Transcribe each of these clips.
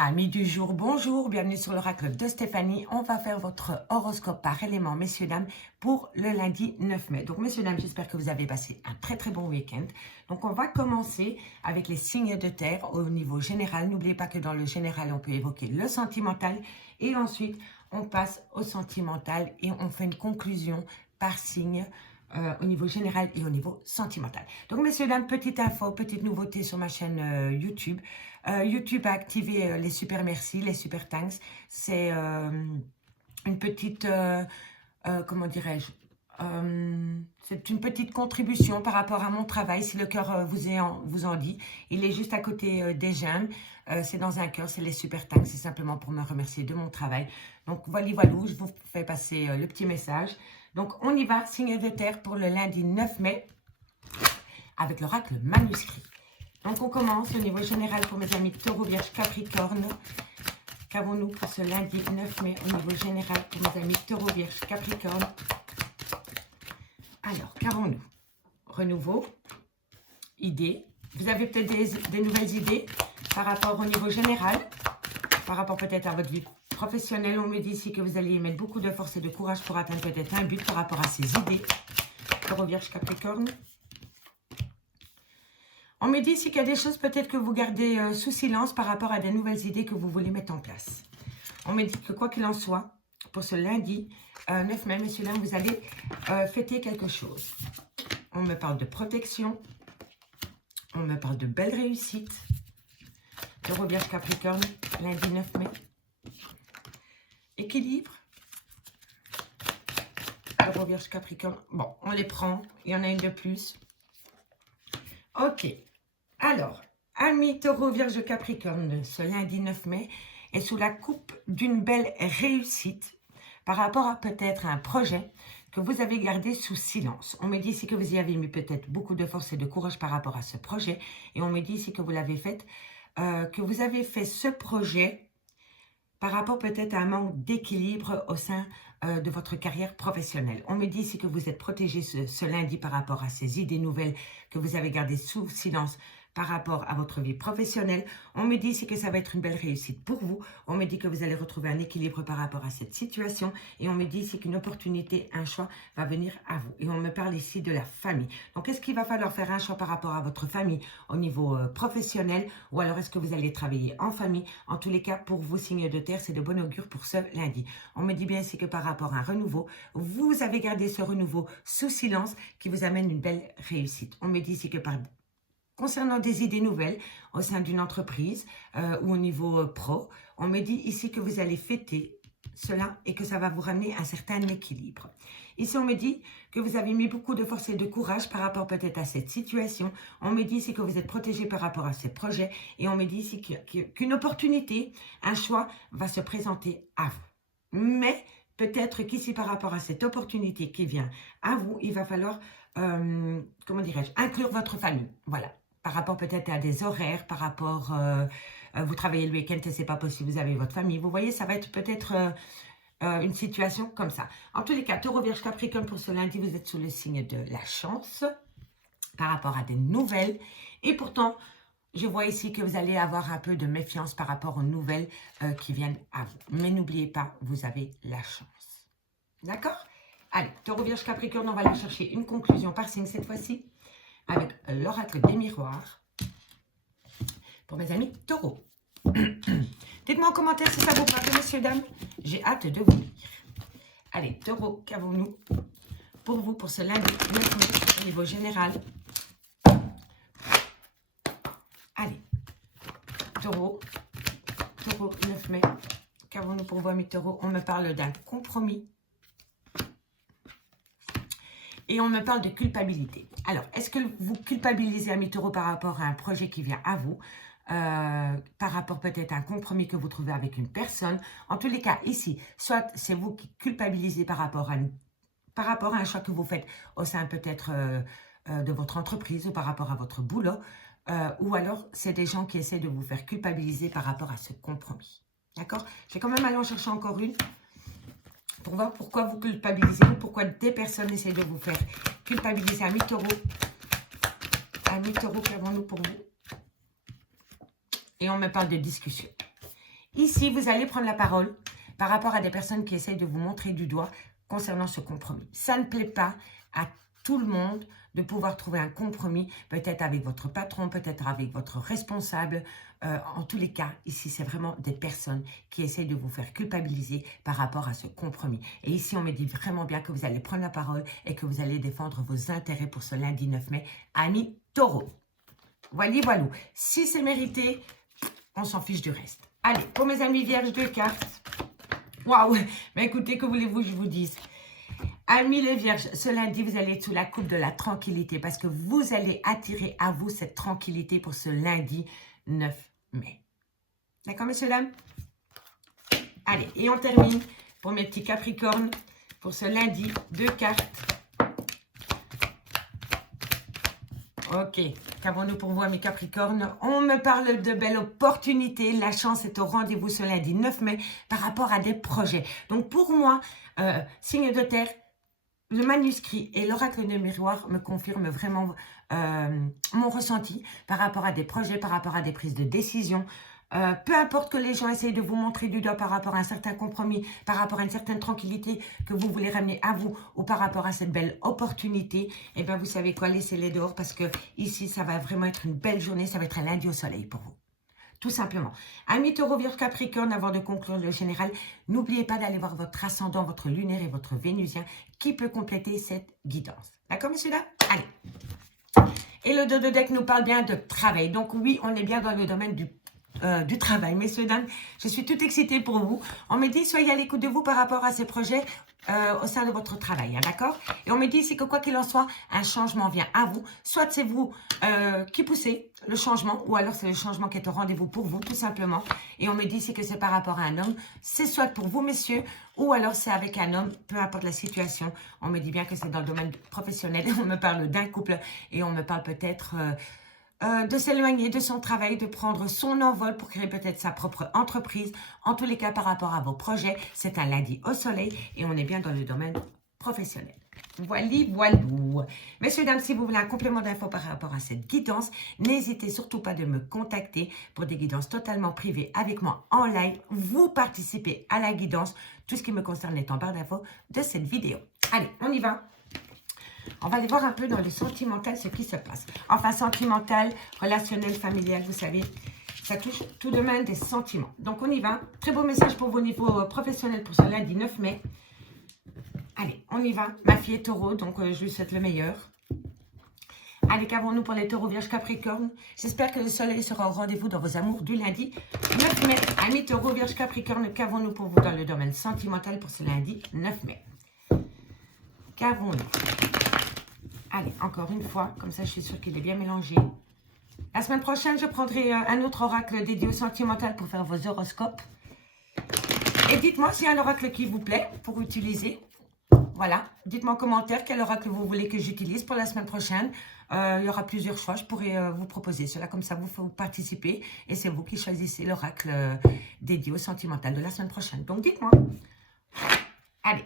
Amis du jour, bonjour, bienvenue sur l'oracle de Stéphanie. On va faire votre horoscope par élément, messieurs, dames, pour le lundi 9 mai. Donc, messieurs, dames, j'espère que vous avez passé un très bon week-end. Donc, on va commencer avec les signes de terre au niveau général. N'oubliez pas que dans le général, on peut évoquer le sentimental. Et ensuite, on passe au sentimental et on fait une conclusion par signe au niveau général et au niveau sentimental. Donc, messieurs, dames, petite info, petite nouveauté sur ma chaîne YouTube. YouTube a activé les super merci, les super thanks. C'est une petite, comment dirais-je, c'est une petite contribution par rapport à mon travail, si le cœur vous en dit. Il est juste à côté des j'aime. C'est dans un cœur, c'est les super thanks. C'est simplement pour me remercier de mon travail. Donc, voilà, je vous fais passer le petit message. Donc, on y va, signe de terre pour le lundi 9 mai avec l'oracle manuscrit. Donc, on commence au niveau général pour mes amis Taureau, Vierge, Capricorne. Qu'avons-nous pour ce lundi 9 mai au niveau général pour mes amis Taureau, Vierge, Capricorne? Alors, qu'avons-nous? Renouveau, idées. Vous avez peut-être des nouvelles idées par rapport au niveau général, par rapport peut-être à votre vie professionnelle. On me dit ici que vous allez y mettre beaucoup de force et de courage pour atteindre peut-être un but par rapport à ces idées. Taureau, Vierge, Capricorne. On me dit ici qu'il y a des choses peut-être que vous gardez sous silence par rapport à des nouvelles idées que vous voulez mettre en place. On me dit que quoi qu'il en soit, pour ce lundi 9 mai, messieurs, dames, vous allez fêter quelque chose. On me parle de protection. On me parle de belles réussites. Taureau, Vierge, Capricorne, lundi 9 mai. Équilibre. Taureau, Vierge, Capricorne. Bon, on les prend. Il y en a une de plus. Ok. Alors, amis Taureau, Vierge, Capricorne, ce lundi 9 mai est sous la coupe d'une belle réussite par rapport à peut-être un projet que vous avez gardé sous silence. On me dit ici que vous y avez mis peut-être beaucoup de force et de courage par rapport à ce projet. Et on me dit ici que vous l'avez fait, que vous avez fait ce projet par rapport peut-être à un manque d'équilibre au sein de votre carrière professionnelle. On me dit ici que vous êtes protégé ce lundi par rapport à ces idées nouvelles que vous avez gardées sous silence par rapport à votre vie professionnelle. On me dit ici que ça va être une belle réussite pour vous. On me dit que vous allez retrouver un équilibre par rapport à cette situation. Et on me dit ici qu'une opportunité, un choix va venir à vous. Et on me parle ici de la famille. Donc, est-ce qu'il va falloir faire un choix par rapport à votre famille au niveau professionnel? Ou alors, est-ce que vous allez travailler en famille? En tous les cas, pour vous, signes de terre, c'est de bon augure pour ce lundi. On me dit bien ici que par rapport à un renouveau, vous avez gardé ce renouveau sous silence qui vous amène une belle réussite. On me dit ici que concernant des idées nouvelles au sein d'une entreprise ou au niveau pro, on me dit ici que vous allez fêter cela et que ça va vous ramener un certain équilibre. Ici, on me dit que vous avez mis beaucoup de force et de courage par rapport peut-être à cette situation. On me dit ici que vous êtes protégé par rapport à ces projets et on me dit ici qu'une opportunité, un choix va se présenter à vous. Mais peut-être qu'ici, par rapport à cette opportunité qui vient à vous, il va falloir, comment dirais-je, inclure votre famille. Voilà. Par rapport peut-être à des horaires, par rapport, vous travaillez le week-end et c'est pas possible, vous avez votre famille. Vous voyez, ça va être peut-être une situation comme ça. En tous les cas, Taureau, Vierge, Capricorne, pour ce lundi, vous êtes sous le signe de la chance par rapport à des nouvelles. Et pourtant, je vois ici que vous allez avoir un peu de méfiance par rapport aux nouvelles qui viennent à vous. Mais n'oubliez pas, vous avez la chance. D'accord? Allez, Taureau, Vierge, Capricorne, on va aller chercher une conclusion par signe cette fois-ci avec l'oracle des miroirs pour mes amis Taureau. Dites-moi en commentaire si ça vous plaît, messieurs, dames. J'ai hâte de vous lire. Allez, Taureau, qu'avons-nous pour vous pour ce lundi 9 mai au niveau général? Allez, Taureau, 9 mai. Qu'avons-nous pour vous, amis Taureau? On me parle d'un compromis. Et on me parle de culpabilité. Alors, est-ce que vous culpabilisez, amis Taureau, par rapport à un projet qui vient à vous, par rapport peut-être à un compromis que vous trouvez avec une personne? En tous les cas, ici, soit c'est vous qui culpabilisez par rapport à un choix que vous faites au sein peut-être de votre entreprise ou par rapport à votre boulot, ou alors c'est des gens qui essaient de vous faire culpabiliser par rapport à ce compromis. D'accord? Je vais quand même aller en chercher encore une pour voir pourquoi vous culpabilisez ou pourquoi des personnes essaient de vous faire culpabiliser. Amis Taureau, qu'avons-nous pour vous? Et on me parle de discussion. Ici, vous allez prendre la parole par rapport à des personnes qui essayent de vous montrer du doigt concernant ce compromis. Ça ne plaît pas à tout le monde de pouvoir trouver un compromis, peut-être avec votre patron, peut-être avec votre responsable. En tous les cas, ici, c'est vraiment des personnes qui essayent de vous faire culpabiliser par rapport à ce compromis. Et ici, on me dit vraiment bien que vous allez prendre la parole et que vous allez défendre vos intérêts pour ce lundi 9 mai. Amis taureaux. Voilà, voilà. Si c'est mérité, on s'en fiche du reste. Allez, pour mes amis vierges, 2 cartes. Waouh! Mais écoutez, que voulez-vous que je vous dise? Amis les vierges, ce lundi, vous allez être sous la coupe de la tranquillité parce que vous allez attirer à vous cette tranquillité pour ce lundi 9 mai. D'accord, messieurs, dames? Allez, et on termine pour mes petits capricornes pour ce lundi, 2 cartes. Ok, qu'avons-nous pour vous, mes capricornes? On me parle de belles opportunités. La chance est au rendez-vous ce lundi 9 mai par rapport à des projets. Donc, pour moi, signe de terre, le manuscrit et l'oracle de miroir me confirment vraiment mon ressenti par rapport à des projets, par rapport à des prises de décision. Peu importe que les gens essayent de vous montrer du doigt par rapport à un certain compromis, par rapport à une certaine tranquillité que vous voulez ramener à vous ou par rapport à cette belle opportunité, eh bien, vous savez quoi, laissez-les dehors parce que ici, ça va vraiment être une belle journée, ça va être un lundi au soleil pour vous. Tout simplement. Amis taureau, vierge, capricorne, avant de conclure le général, n'oubliez pas d'aller voir votre ascendant, votre lunaire et votre vénusien qui peut compléter cette guidance. D'accord, messieurs, dames? Allez. Et le 2 de deck nous parle bien de travail. Donc oui, on est bien dans le domaine du travail. Messieurs, dames, je suis toute excitée pour vous. On me dit, soyez à l'écoute de vous par rapport à ces projets au sein de votre travail, hein, d'accord? Et on me dit, c'est que quoi qu'il en soit, un changement vient à vous. Soit c'est vous qui poussez le changement, ou alors c'est le changement qui est au rendez-vous pour vous, tout simplement. Et on me dit, c'est que c'est par rapport à un homme. C'est soit pour vous, messieurs, ou alors c'est avec un homme, peu importe la situation. On me dit bien que c'est dans le domaine professionnel. On me parle d'un couple et on me parle peut-être... de s'éloigner de son travail, de prendre son envol pour créer peut-être sa propre entreprise. En tous les cas, par rapport à vos projets, c'est un lundi au soleil et on est bien dans le domaine professionnel. Voilou. Messieurs, dames, si vous voulez un complément d'infos par rapport à cette guidance, n'hésitez surtout pas de me contacter pour des guidances totalement privées avec moi en live. Vous participez à la guidance. Tout ce qui me concerne est en barre d'infos de cette vidéo. Allez, on y va. On va aller voir un peu dans le sentimental ce qui se passe. Enfin, sentimental, relationnel, familial, vous savez, ça touche tout de même des sentiments. Donc, on y va. Très beau message pour vos niveaux professionnels pour ce lundi 9 mai. Allez, on y va. Ma fille est taureau, donc je lui souhaite le meilleur. Allez, qu'avons-nous pour les taureaux, vierges, capricorne? J'espère que le soleil sera au rendez-vous dans vos amours du lundi 9 mai. Amis taureaux, vierges, capricorne, qu'avons-nous pour vous dans le domaine sentimental pour ce lundi 9 mai? Qu'avons-nous? Allez, encore une fois, comme ça je suis sûre qu'il est bien mélangé. La semaine prochaine, je prendrai un autre oracle dédié au sentimental pour faire vos horoscopes. Et dites-moi s'il y a un oracle qui vous plaît pour utiliser. Voilà, dites-moi en commentaire quel oracle vous voulez que j'utilise pour la semaine prochaine. Il y aura plusieurs choix, je pourrais vous proposer cela, comme ça vous participez. Et c'est vous qui choisissez l'oracle dédié au sentimental de la semaine prochaine. Donc dites-moi. Allez.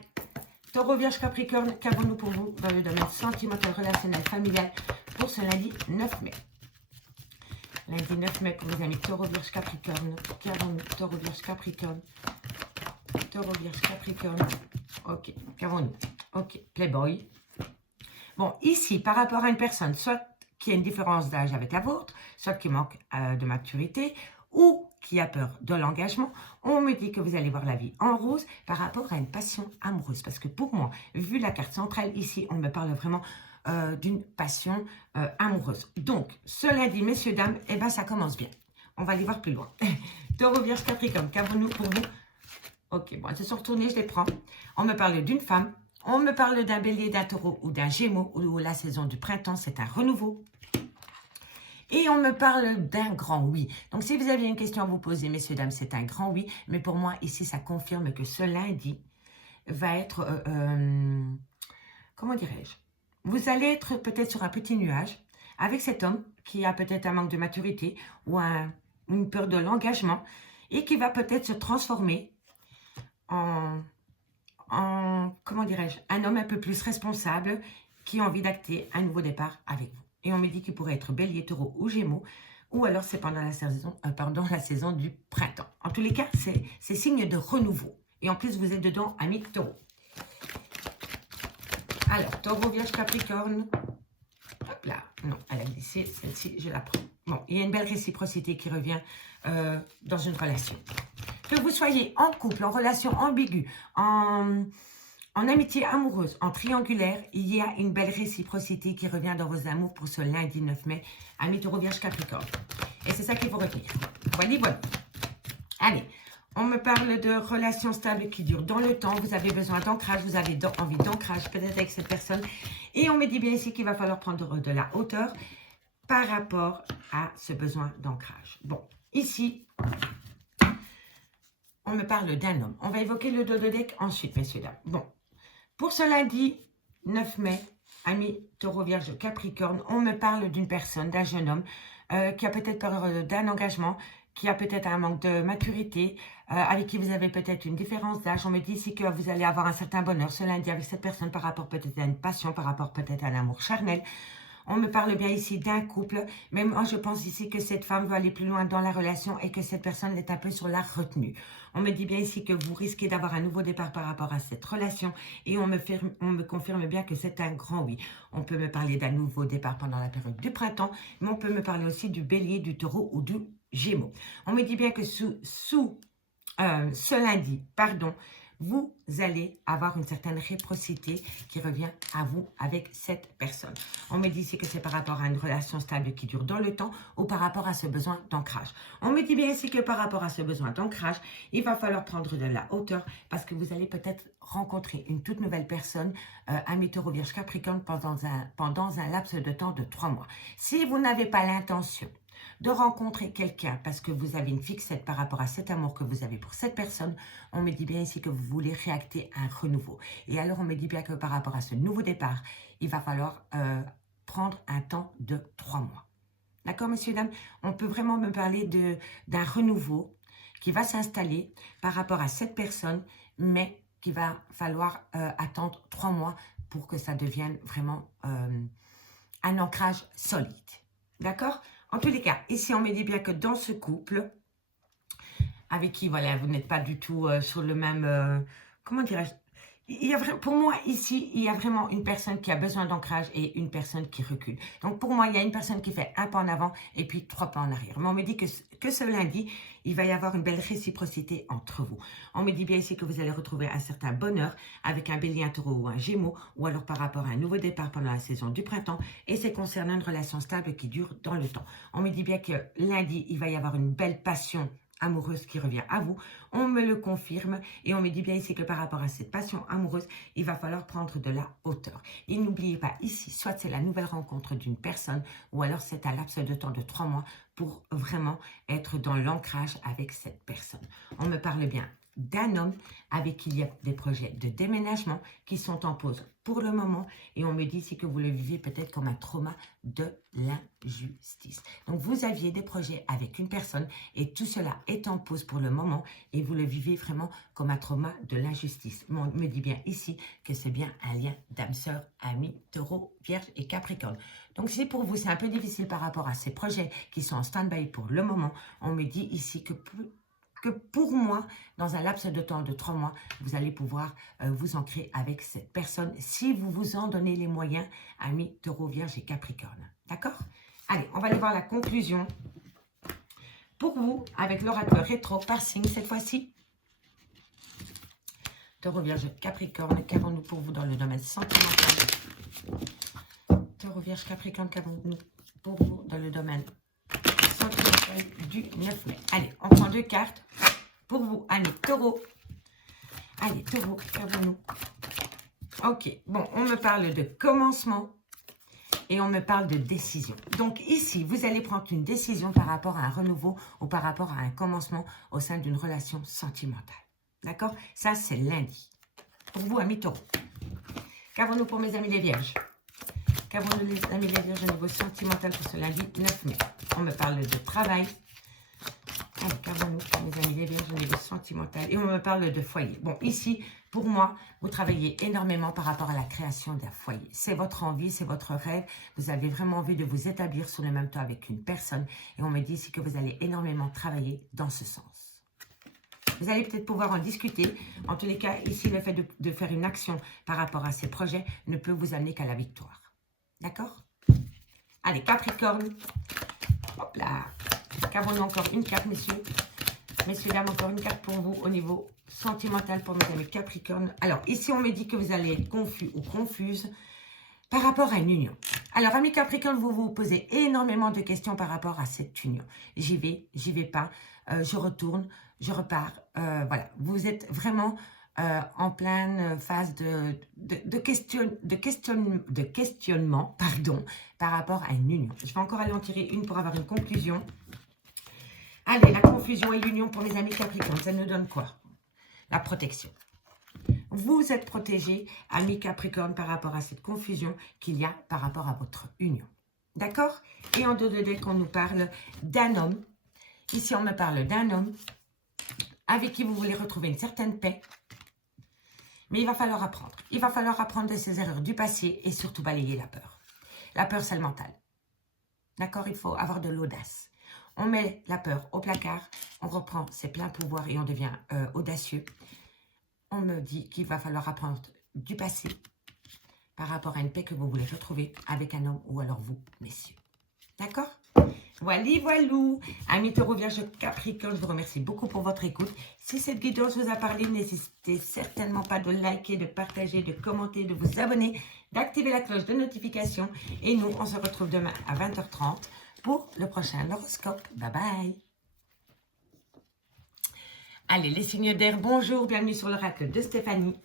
Taureau, vierge, capricorne, qu'avons-nous pour vous dans le domaine sentimental, relationnel, familial pour ce lundi 9 mai? Lundi 9 mai pour mes amis taureau, vierge, capricorne. Qu'avons-nous? Taureau, vierge, capricorne. Taureau, vierge, capricorne. Ok, qu'avons-nous? Ok, playboy. Bon, ici, par rapport à une personne, soit qui a une différence d'âge avec la vôtre, soit qui manque de maturité, ou qui a peur de l'engagement, on me dit que vous allez voir la vie en rose par rapport à une passion amoureuse. Parce que pour moi, vu la carte centrale ici, on me parle vraiment d'une passion amoureuse. Donc, ce lundi, messieurs, dames, eh ben, ça commence bien. On va aller voir plus loin. Taureau, vierge, capricorne, qu'avons-nous pour vous? Ok, bon, elles se sont retournées, je les prends. On me parle d'une femme, on me parle d'un bélier, d'un taureau ou d'un gémeau, où la saison du printemps, c'est un renouveau. Et on me parle d'un grand oui. Donc, si vous aviez une question à vous poser, messieurs, dames, c'est un grand oui. Mais pour moi, ici, ça confirme que ce lundi va être, comment dirais-je? Vous allez être peut-être sur un petit nuage avec cet homme qui a peut-être un manque de maturité ou une peur de l'engagement et qui va peut-être se transformer en comment dirais-je, un homme un peu plus responsable qui a envie d'acter un nouveau départ avec vous. Et on me dit qu'il pourrait être bélier, taureau ou gémeaux, ou alors c'est pendant la saison du printemps. En tous les cas, c'est signe de renouveau. Et en plus, vous êtes dedans, amis taureau. Alors, taureau, vierge, capricorne. Hop là. Non, elle a glissé. Celle-ci, je la prends. Bon, il y a une belle réciprocité qui revient dans une relation. Que vous soyez en couple, en relation ambiguë, en amitié amoureuse, en triangulaire, il y a une belle réciprocité qui revient dans vos amours pour ce lundi 9 mai, amis taureau, vierge, capricorne. Et c'est ça qu'il faut retenir. Voilà, voilà. Allez, on me parle de relations stables qui durent dans le temps. Vous avez besoin d'ancrage, vous avez envie d'ancrage peut-être avec cette personne. Et on me dit bien ici qu'il va falloir prendre de la hauteur par rapport à ce besoin d'ancrage. Bon, ici, on me parle d'un homme. On va évoquer le dos de deck ensuite, messieurs, dames. Bon, pour ce lundi 9 mai, amis taureau, vierge, capricorne, on me parle d'une personne, d'un jeune homme qui a peut-être peur d'un engagement, qui a peut-être un manque de maturité, avec qui vous avez peut-être une différence d'âge. On me dit ici que vous allez avoir un certain bonheur ce lundi avec cette personne par rapport peut-être à une passion, par rapport peut-être à un amour charnel. On me parle bien ici d'un couple, mais moi je pense ici que cette femme veut aller plus loin dans la relation et que cette personne est un peu sur la retenue. On me dit bien ici que vous risquez d'avoir un nouveau départ par rapport à cette relation et on me confirme bien que c'est un grand oui. On peut me parler d'un nouveau départ pendant la période du printemps, mais on peut me parler aussi du bélier, du taureau ou du gémeaux. On me dit bien que sous ce lundi, vous allez avoir une certaine réciprocité qui revient à vous avec cette personne. On me dit ici que c'est par rapport à une relation stable qui dure dans le temps ou par rapport à ce besoin d'ancrage. On me dit bien ici que par rapport à ce besoin d'ancrage, il va falloir prendre de la hauteur parce que vous allez peut-être rencontrer une toute nouvelle personne, amis taureau, vierge, capricorne, pendant un laps de temps de 3 mois. Si vous n'avez pas l'intention de rencontrer quelqu'un parce que vous avez une fixette par rapport à cet amour que vous avez pour cette personne, on me dit bien ici que vous voulez réacter un renouveau. Et alors, on me dit bien que par rapport à ce nouveau départ, il va falloir prendre un temps de 3 mois. D'accord, messieurs, dames? On peut vraiment me parler d'un renouveau qui va s'installer par rapport à cette personne, mais qu'il va falloir attendre 3 mois pour que ça devienne vraiment un ancrage solide. D'accord? En tous les cas, ici, on me dit bien que dans ce couple, avec qui, voilà, vous n'êtes pas du tout sur le même... comment dirais-je? Pour moi, ici, il y a vraiment une personne qui a besoin d'ancrage et une personne qui recule. Donc, pour moi, il y a une personne qui fait un pas en avant et puis 3 pas en arrière. Mais on me dit que ce lundi, il va y avoir une belle réciprocité entre vous. On me dit bien ici que vous allez retrouver un certain bonheur avec un bélier, un taureau ou un gémeaux, ou alors par rapport à un nouveau départ pendant la saison du printemps. Et c'est concernant une relation stable qui dure dans le temps. On me dit bien que lundi, il va y avoir une belle passion amoureuse qui revient à vous. On me le confirme et on me dit bien ici que par rapport à cette passion amoureuse, il va falloir prendre de la hauteur. Et n'oubliez pas ici, soit c'est la nouvelle rencontre d'une personne ou alors c'est un laps de temps de 3 mois pour vraiment être dans l'ancrage avec cette personne. On me parle bien d'un homme avec qui il y a des projets de déménagement qui sont en pause pour le moment et on me dit ici que vous le vivez peut-être comme un trauma de l'injustice. Donc vous aviez des projets avec une personne et tout cela est en pause pour le moment et vous le vivez vraiment comme un trauma de l'injustice. On me dit bien ici que c'est bien un lien d'âme sœur, ami, taureau, vierge et capricorne. Donc si pour vous c'est un peu difficile par rapport à ces projets qui sont en stand-by pour le moment, on me dit ici que pour moi, dans un laps de temps de 3 mois, vous allez pouvoir vous ancrer avec cette personne si vous vous en donnez les moyens, amis taureau, vierge et capricorne. D'accord? Allez, on va aller voir la conclusion pour vous avec l'oracle rétro par signe cette fois-ci. Taureau, vierge, capricorne, qu'avons-nous pour vous dans le domaine sentimental? Taureau, vierge, capricorne, qu'avons-nous pour vous dans le domaine du 9 mai. Allez, on prend 2 cartes pour vous, amis taureau. Allez, taureau, qu'avons-nous? Ok, bon, on me parle de commencement et on me parle de décision. Donc ici, vous allez prendre une décision par rapport à un renouveau ou par rapport à un commencement au sein d'une relation sentimentale. D'accord? Ça, c'est lundi. Pour vous, amis taureau. Qu'avons-nous pour mes amis les vierges? Qu'avons-nous les amis les vierges au niveau sentimental pour ce lundi 9 mai? On me parle de travail. Alors, qu'avons-nous pour mes amis les vierges au niveau sentimental? Et on me parle de foyer. Bon, ici, pour moi, vous travaillez énormément par rapport à la création d'un foyer. C'est votre envie, c'est votre rêve. Vous avez vraiment envie de vous établir sur le même toit avec une personne. Et on me dit ici que vous allez énormément travailler dans ce sens. Vous allez peut-être pouvoir en discuter. En tous les cas, ici, le fait de faire une action par rapport à ces projets ne peut vous amener qu'à la victoire. D'accord? Allez, Capricorne. Hop là. Qu'avons-nous encore une carte, messieurs? Messieurs, dames, encore une carte pour vous au niveau sentimental pour mes amis Capricorne. Alors, ici, on me dit que vous allez être confus ou confuse par rapport à une union. Alors, amis Capricorne, vous vous posez énormément de questions par rapport à cette union. J'y vais pas, je retourne, je repars. Voilà, vous êtes vraiment en pleine phase de questionnement pardon, par rapport à une union. Je vais encore aller en tirer une pour avoir une conclusion. Allez, la confusion et l'union pour mes amis Capricorne, ça nous donne quoi? La protection. Vous êtes protégés, amis Capricorne, par rapport à cette confusion qu'il y a par rapport à votre union. D'accord? Et en 2 de dés, qu'on nous parle d'un homme. Ici, on me parle d'un homme avec qui vous voulez retrouver une certaine paix. Mais il va falloir apprendre. Il va falloir apprendre de ses erreurs du passé et surtout balayer la peur. La peur, c'est le mental. D'accord? Il faut avoir de l'audace. On met la peur au placard, on reprend ses pleins pouvoirs et on devient audacieux. On me dit qu'il va falloir apprendre du passé par rapport à une paix que vous voulez retrouver avec un homme ou alors vous, messieurs. D'accord? Voilà, voilou. Amis Taureau, Vierge, Capricorne, je vous remercie beaucoup pour votre écoute. Si cette guidance vous a parlé, n'hésitez certainement pas de liker, de partager, de commenter, de vous abonner, d'activer la cloche de notification. Et nous, on se retrouve demain à 20h30 pour le prochain horoscope. Bye bye. Allez, les signes d'air, bonjour, bienvenue sur l'oracle de Stéphanie.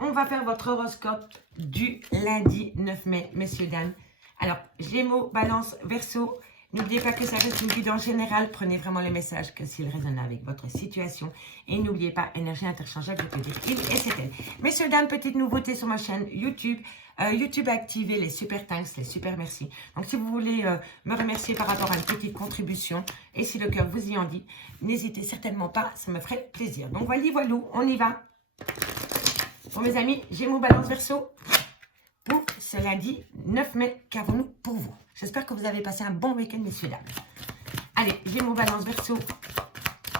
On va faire votre horoscope du lundi 9 mai, messieurs, dames. Alors, Gémeaux, Balance, Verseau, n'oubliez pas que ça reste une guidance générale. Prenez vraiment le message que s'il résonne avec votre situation. Et n'oubliez pas, énergie interchangeable, je peux dire il et c'est elle. Messieurs, dames, petite nouveauté sur ma chaîne YouTube. YouTube a activé les super thanks, les super merci. Donc, si vous voulez me remercier par rapport à une petite contribution, et si le cœur vous y en dit, n'hésitez certainement pas, ça me ferait plaisir. Donc, voilà, on y va. Pour mes amis, Gémeaux, Balance, Verseau, pour ce lundi 9 mai, qu'avons-nous pour vous? J'espère que vous avez passé un bon week-end, messieurs, dames. Allez, Gémeaux, Balance, Verseau,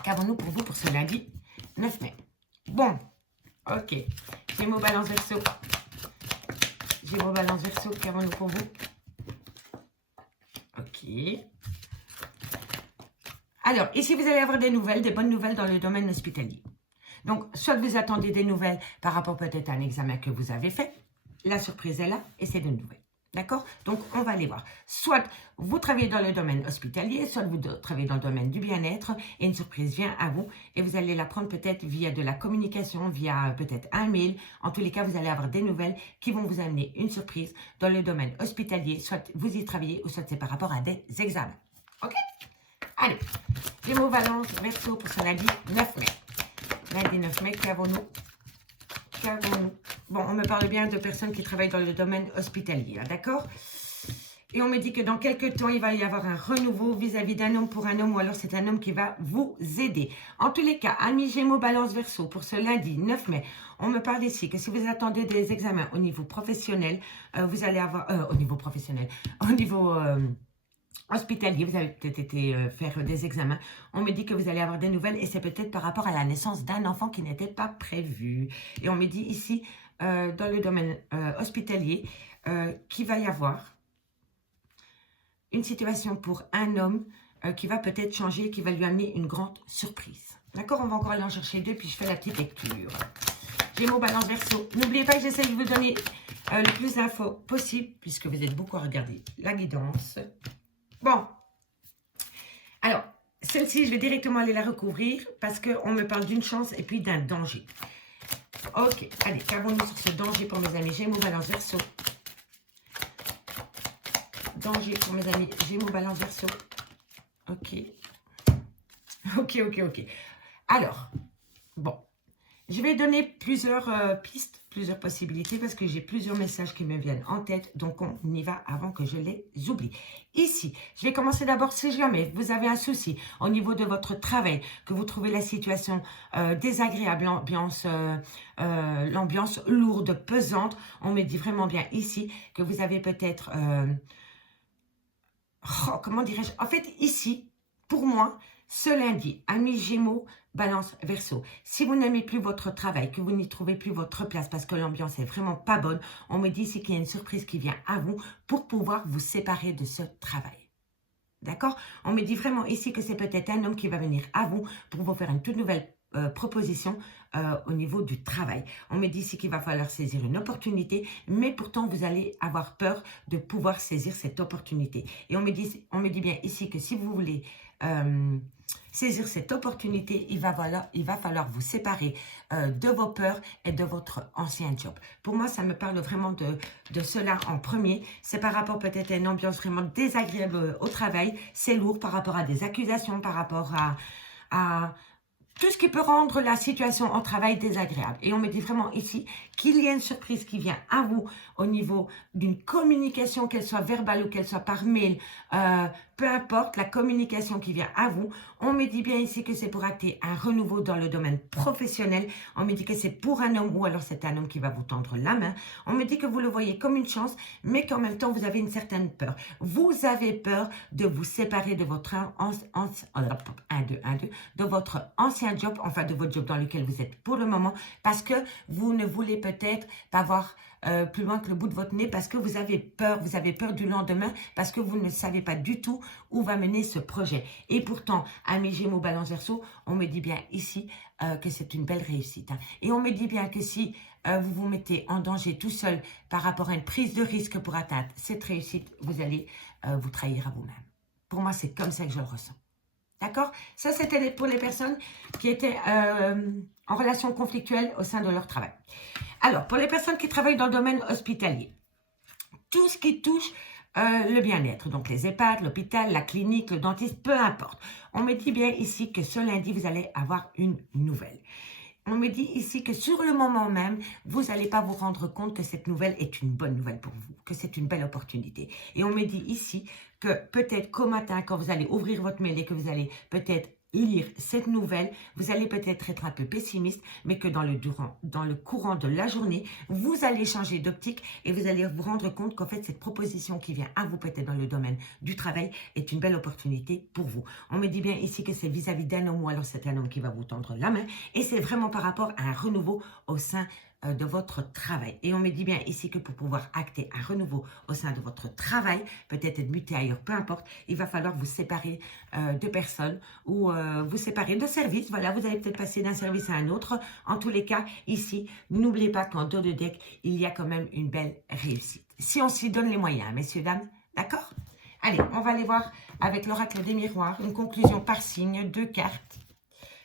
qu'avons-nous pour vous pour ce lundi 9 mai? Bon, ok. Gémeaux, Balance, Verseau. Gémeaux, Balance, Verseau, qu'avons-nous pour vous? Ok. Alors, ici, vous allez avoir des nouvelles, des bonnes nouvelles dans le domaine hospitalier. Donc, soit vous attendez des nouvelles par rapport peut-être à un examen que vous avez fait. La surprise est là et c'est de nouvelles. D'accord? Donc, on va aller voir. Soit vous travaillez dans le domaine hospitalier, soit vous travaillez dans le domaine du bien-être et une surprise vient à vous et vous allez la prendre peut-être via de la communication, via peut-être un mail. En tous les cas, vous allez avoir des nouvelles qui vont vous amener une surprise dans le domaine hospitalier, soit vous y travaillez ou soit c'est par rapport à des examens. OK? Allez, Gémeaux, Balance, Verseau pour ce lundi 9 mai. Lundi 9 mai, qu'avons-nous? Bon, on me parle bien de personnes qui travaillent dans le domaine hospitalier, d'accord? Et on me dit que dans quelques temps, il va y avoir un renouveau vis-à-vis d'un homme pour un homme, ou alors c'est un homme qui va vous aider. En tous les cas, amis Gémeaux, Balance, Verseau, pour ce lundi 9 mai, on me parle ici que si vous attendez des examens au niveau professionnel, vous allez avoir... au niveau professionnel, au niveau... hospitalier, vous avez peut-être été faire des examens. On me dit que vous allez avoir des nouvelles et c'est peut-être par rapport à la naissance d'un enfant qui n'était pas prévu. Et on me dit ici, dans le domaine hospitalier, qu'il va y avoir une situation pour un homme qui va peut-être changer, qui va lui amener une grande surprise. D'accord? On va encore aller en chercher deux, puis je fais la petite lecture. Gémeaux, Balance, Verseau. N'oubliez pas que j'essaie de vous donner le plus d'infos possible, puisque vous êtes beaucoup à regarder la guidance. Bon, alors, celle-ci, je vais directement aller la recouvrir parce qu'on me parle d'une chance et puis d'un danger. Ok, allez, qu'avons-nous sur ce danger pour mes amis Gémeaux, Balance, Verseau? Danger pour mes amis Gémeaux, Balance, Verseau. Ok. Ok. Alors, bon, je vais donner plusieurs pistes, plusieurs possibilités parce que j'ai plusieurs messages qui me viennent en tête. Donc, on y va avant que je les oublie. Ici, je vais commencer d'abord si jamais vous avez un souci au niveau de votre travail, que vous trouvez la situation désagréable, l'ambiance lourde, pesante. On me dit vraiment bien ici que vous avez peut-être... comment dirais-je? En fait, ici, pour moi, ce lundi, amis Gémeaux, Balance, Verseau, si vous n'aimez plus votre travail, que vous n'y trouvez plus votre place parce que l'ambiance est vraiment pas bonne, on me dit ici qu'il y a une surprise qui vient à vous pour pouvoir vous séparer de ce travail. D'accord? On me dit vraiment ici que c'est peut-être un homme qui va venir à vous pour vous faire une toute nouvelle proposition au niveau du travail. On me dit ici qu'il va falloir saisir une opportunité, mais pourtant vous allez avoir peur de pouvoir saisir cette opportunité. Et on me dit bien ici que si vous voulez saisir cette opportunité, il va falloir vous séparer de vos peurs et de votre ancien job. Pour moi, ça me parle vraiment de cela en premier. C'est par rapport peut-être à une ambiance vraiment désagréable au travail. C'est lourd par rapport à des accusations, par rapport à tout ce qui peut rendre la situation au travail désagréable. Et on me dit vraiment ici qu'il y a une surprise qui vient à vous au niveau d'une communication, qu'elle soit verbale ou qu'elle soit par mail, peu importe la communication qui vient à vous. On me dit bien ici que c'est pour acter un renouveau dans le domaine professionnel. On me dit que c'est pour un homme ou alors c'est un homme qui va vous tendre la main. On me dit que vous le voyez comme une chance, mais qu'en même temps, vous avez une certaine peur. Vous avez peur de vous séparer de votre de votre ancien job, enfin de votre job dans lequel vous êtes pour le moment, parce que vous ne voulez peut-être pas voir plus loin que le bout de votre nez, parce que vous avez peur du lendemain, parce que vous ne savez pas du tout où va mener ce projet. Et pourtant, amis Gémeaux, Balance, Verseau, on me dit bien ici que c'est une belle réussite. Hein. Et on me dit bien que si vous vous mettez en danger tout seul par rapport à une prise de risque pour atteindre cette réussite, vous allez vous trahir à vous-même. Pour moi, c'est comme ça que je le ressens. D'accord? Ça, c'était pour les personnes qui étaient en relation conflictuelle au sein de leur travail. Alors, pour les personnes qui travaillent dans le domaine hospitalier, tout ce qui touche le bien-être, donc les EHPAD, l'hôpital, la clinique, le dentiste, peu importe. On me dit bien ici que ce lundi, vous allez avoir une nouvelle. On me dit ici que sur le moment même, vous n'allez pas vous rendre compte que cette nouvelle est une bonne nouvelle pour vous, que c'est une belle opportunité. Et on me dit ici que peut-être qu'au matin, quand vous allez ouvrir votre mail et que vous allez peut-être lire cette nouvelle, vous allez peut-être être un peu pessimiste, mais que dans le courant de la journée, vous allez changer d'optique et vous allez vous rendre compte qu'en fait, cette proposition qui vient à vous peut-être dans le domaine du travail est une belle opportunité pour vous. On me dit bien ici que c'est vis-à-vis d'un homme ou alors c'est un homme qui va vous tendre la main et c'est vraiment par rapport à un renouveau au sein de votre travail. Et on me dit bien ici que pour pouvoir acter un renouveau au sein de votre travail, peut-être être muté ailleurs, peu importe, il va falloir vous séparer de personnes ou vous séparer de services. Voilà, vous allez peut-être passer d'un service à un autre. En tous les cas, ici, n'oubliez pas qu'en dos de deck, il y a quand même une belle réussite. Si on s'y donne les moyens, messieurs, dames, d'accord? Allez, on va aller voir avec l'oracle des miroirs, une conclusion par signe, 2 cartes.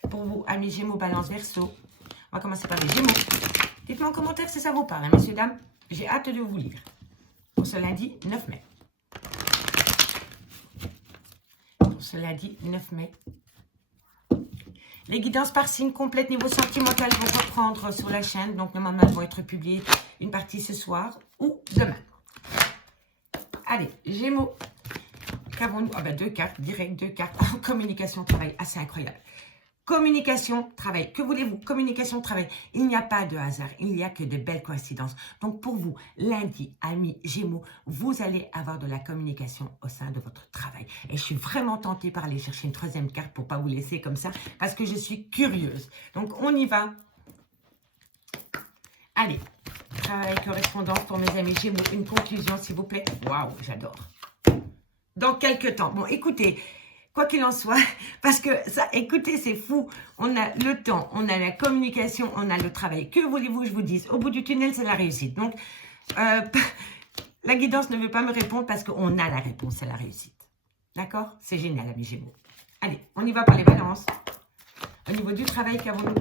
Pour vous, amis Gémeaux, Balance, Verseau. On va commencer par les Gémeaux. Dites-moi en commentaire si ça vous parle, hein, messieurs, dames. J'ai hâte de vous lire. Pour ce lundi 9 mai. Pour ce lundi 9 mai. Les guidances par signe complètes niveau sentimental vont reprendre sur la chaîne. Donc, normalement, elles vont être publiées une partie ce soir ou demain. Allez, Gémeaux. Qu'avons-nous? Ah ben, 2 cartes, direct, 2 cartes. Oh, communication, travail, assez incroyable. Communication, travail. Que voulez-vous? Communication, travail. Il n'y a pas de hasard. Il n'y a que de belles coïncidences. Donc, pour vous, lundi, amis Gémeaux, vous allez avoir de la communication au sein de votre travail. Et je suis vraiment tentée par aller chercher une 3e carte pour ne pas vous laisser comme ça, parce que je suis curieuse. Donc, on y va. Allez, travail, correspondance pour mes amis Gémeaux. Une conclusion, s'il vous plaît. Waouh, j'adore. Dans quelques temps. Bon, écoutez... Quoi qu'il en soit, parce que ça, écoutez, c'est fou. On a le temps, on a la communication, on a le travail. Que voulez-vous que je vous dise? Au bout du tunnel, c'est la réussite. Donc, la guidance ne veut pas me répondre parce qu'on a la réponse, c'est la réussite. D'accord? C'est génial, amis Gémeaux. Allez, on y va par les balances. Au niveau du travail qu'avons-nous?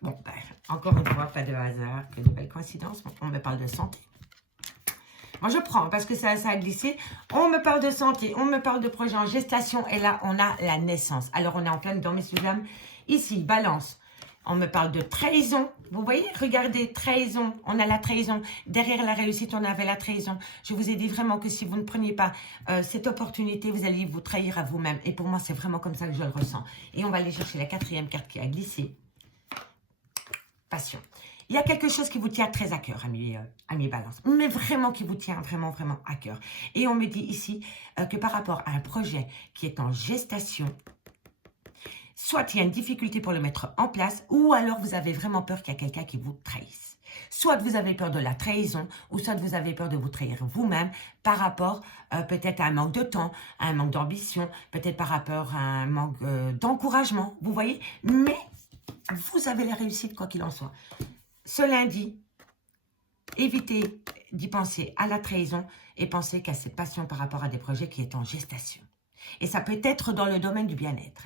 Bon, ben, encore une fois, pas de hasard, que de belles coïncidences. On me parle de santé. Moi, je prends parce que ça a glissé. On me parle de santé, on me parle de projet en gestation. Et là, on a la naissance. Alors, on est en plein dedans, messieurs, dames. Ici, balance. On me parle de trahison. Vous voyez, regardez, trahison. On a la trahison. Derrière la réussite, on avait la trahison. Je vous ai dit vraiment que si vous ne preniez pas cette opportunité, vous alliez vous trahir à vous-même. Et pour moi, c'est vraiment comme ça que je le ressens. Et on va aller chercher la 4e carte qui a glissé. Passion. Il y a quelque chose qui vous tient très à cœur, amis Balance, mais vraiment qui vous tient vraiment, vraiment à cœur. Et on me dit ici que par rapport à un projet qui est en gestation, soit il y a une difficulté pour le mettre en place, ou alors vous avez vraiment peur qu'il y a quelqu'un qui vous trahisse. Soit vous avez peur de la trahison, ou soit vous avez peur de vous trahir vous-même par rapport peut-être à un manque de temps, à un manque d'ambition, peut-être par rapport à un manque d'encouragement, vous voyez. Mais vous avez la réussite quoi qu'il en soit. Ce lundi, évitez d'y penser à la trahison et pensez qu'à cette passion par rapport à des projets qui est en gestation. Et ça peut être dans le domaine du bien-être.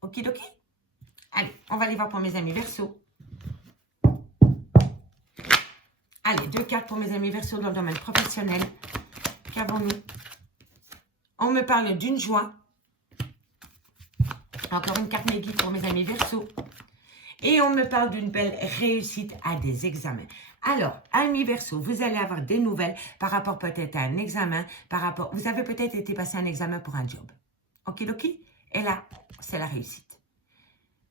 Okidoki? Allez, on va aller voir pour mes amis Verseau. Allez, 2 cartes pour mes amis Verseau dans le domaine professionnel. Qu'avons-nous? On me parle d'une joie. Encore une carte guide pour mes amis Verseau. Et on me parle d'une belle réussite à des examens. Alors, amis Verseau, vous allez avoir des nouvelles par rapport peut-être à un examen, vous avez peut-être été passé un examen pour un job. Okidoki? Et là, c'est la réussite.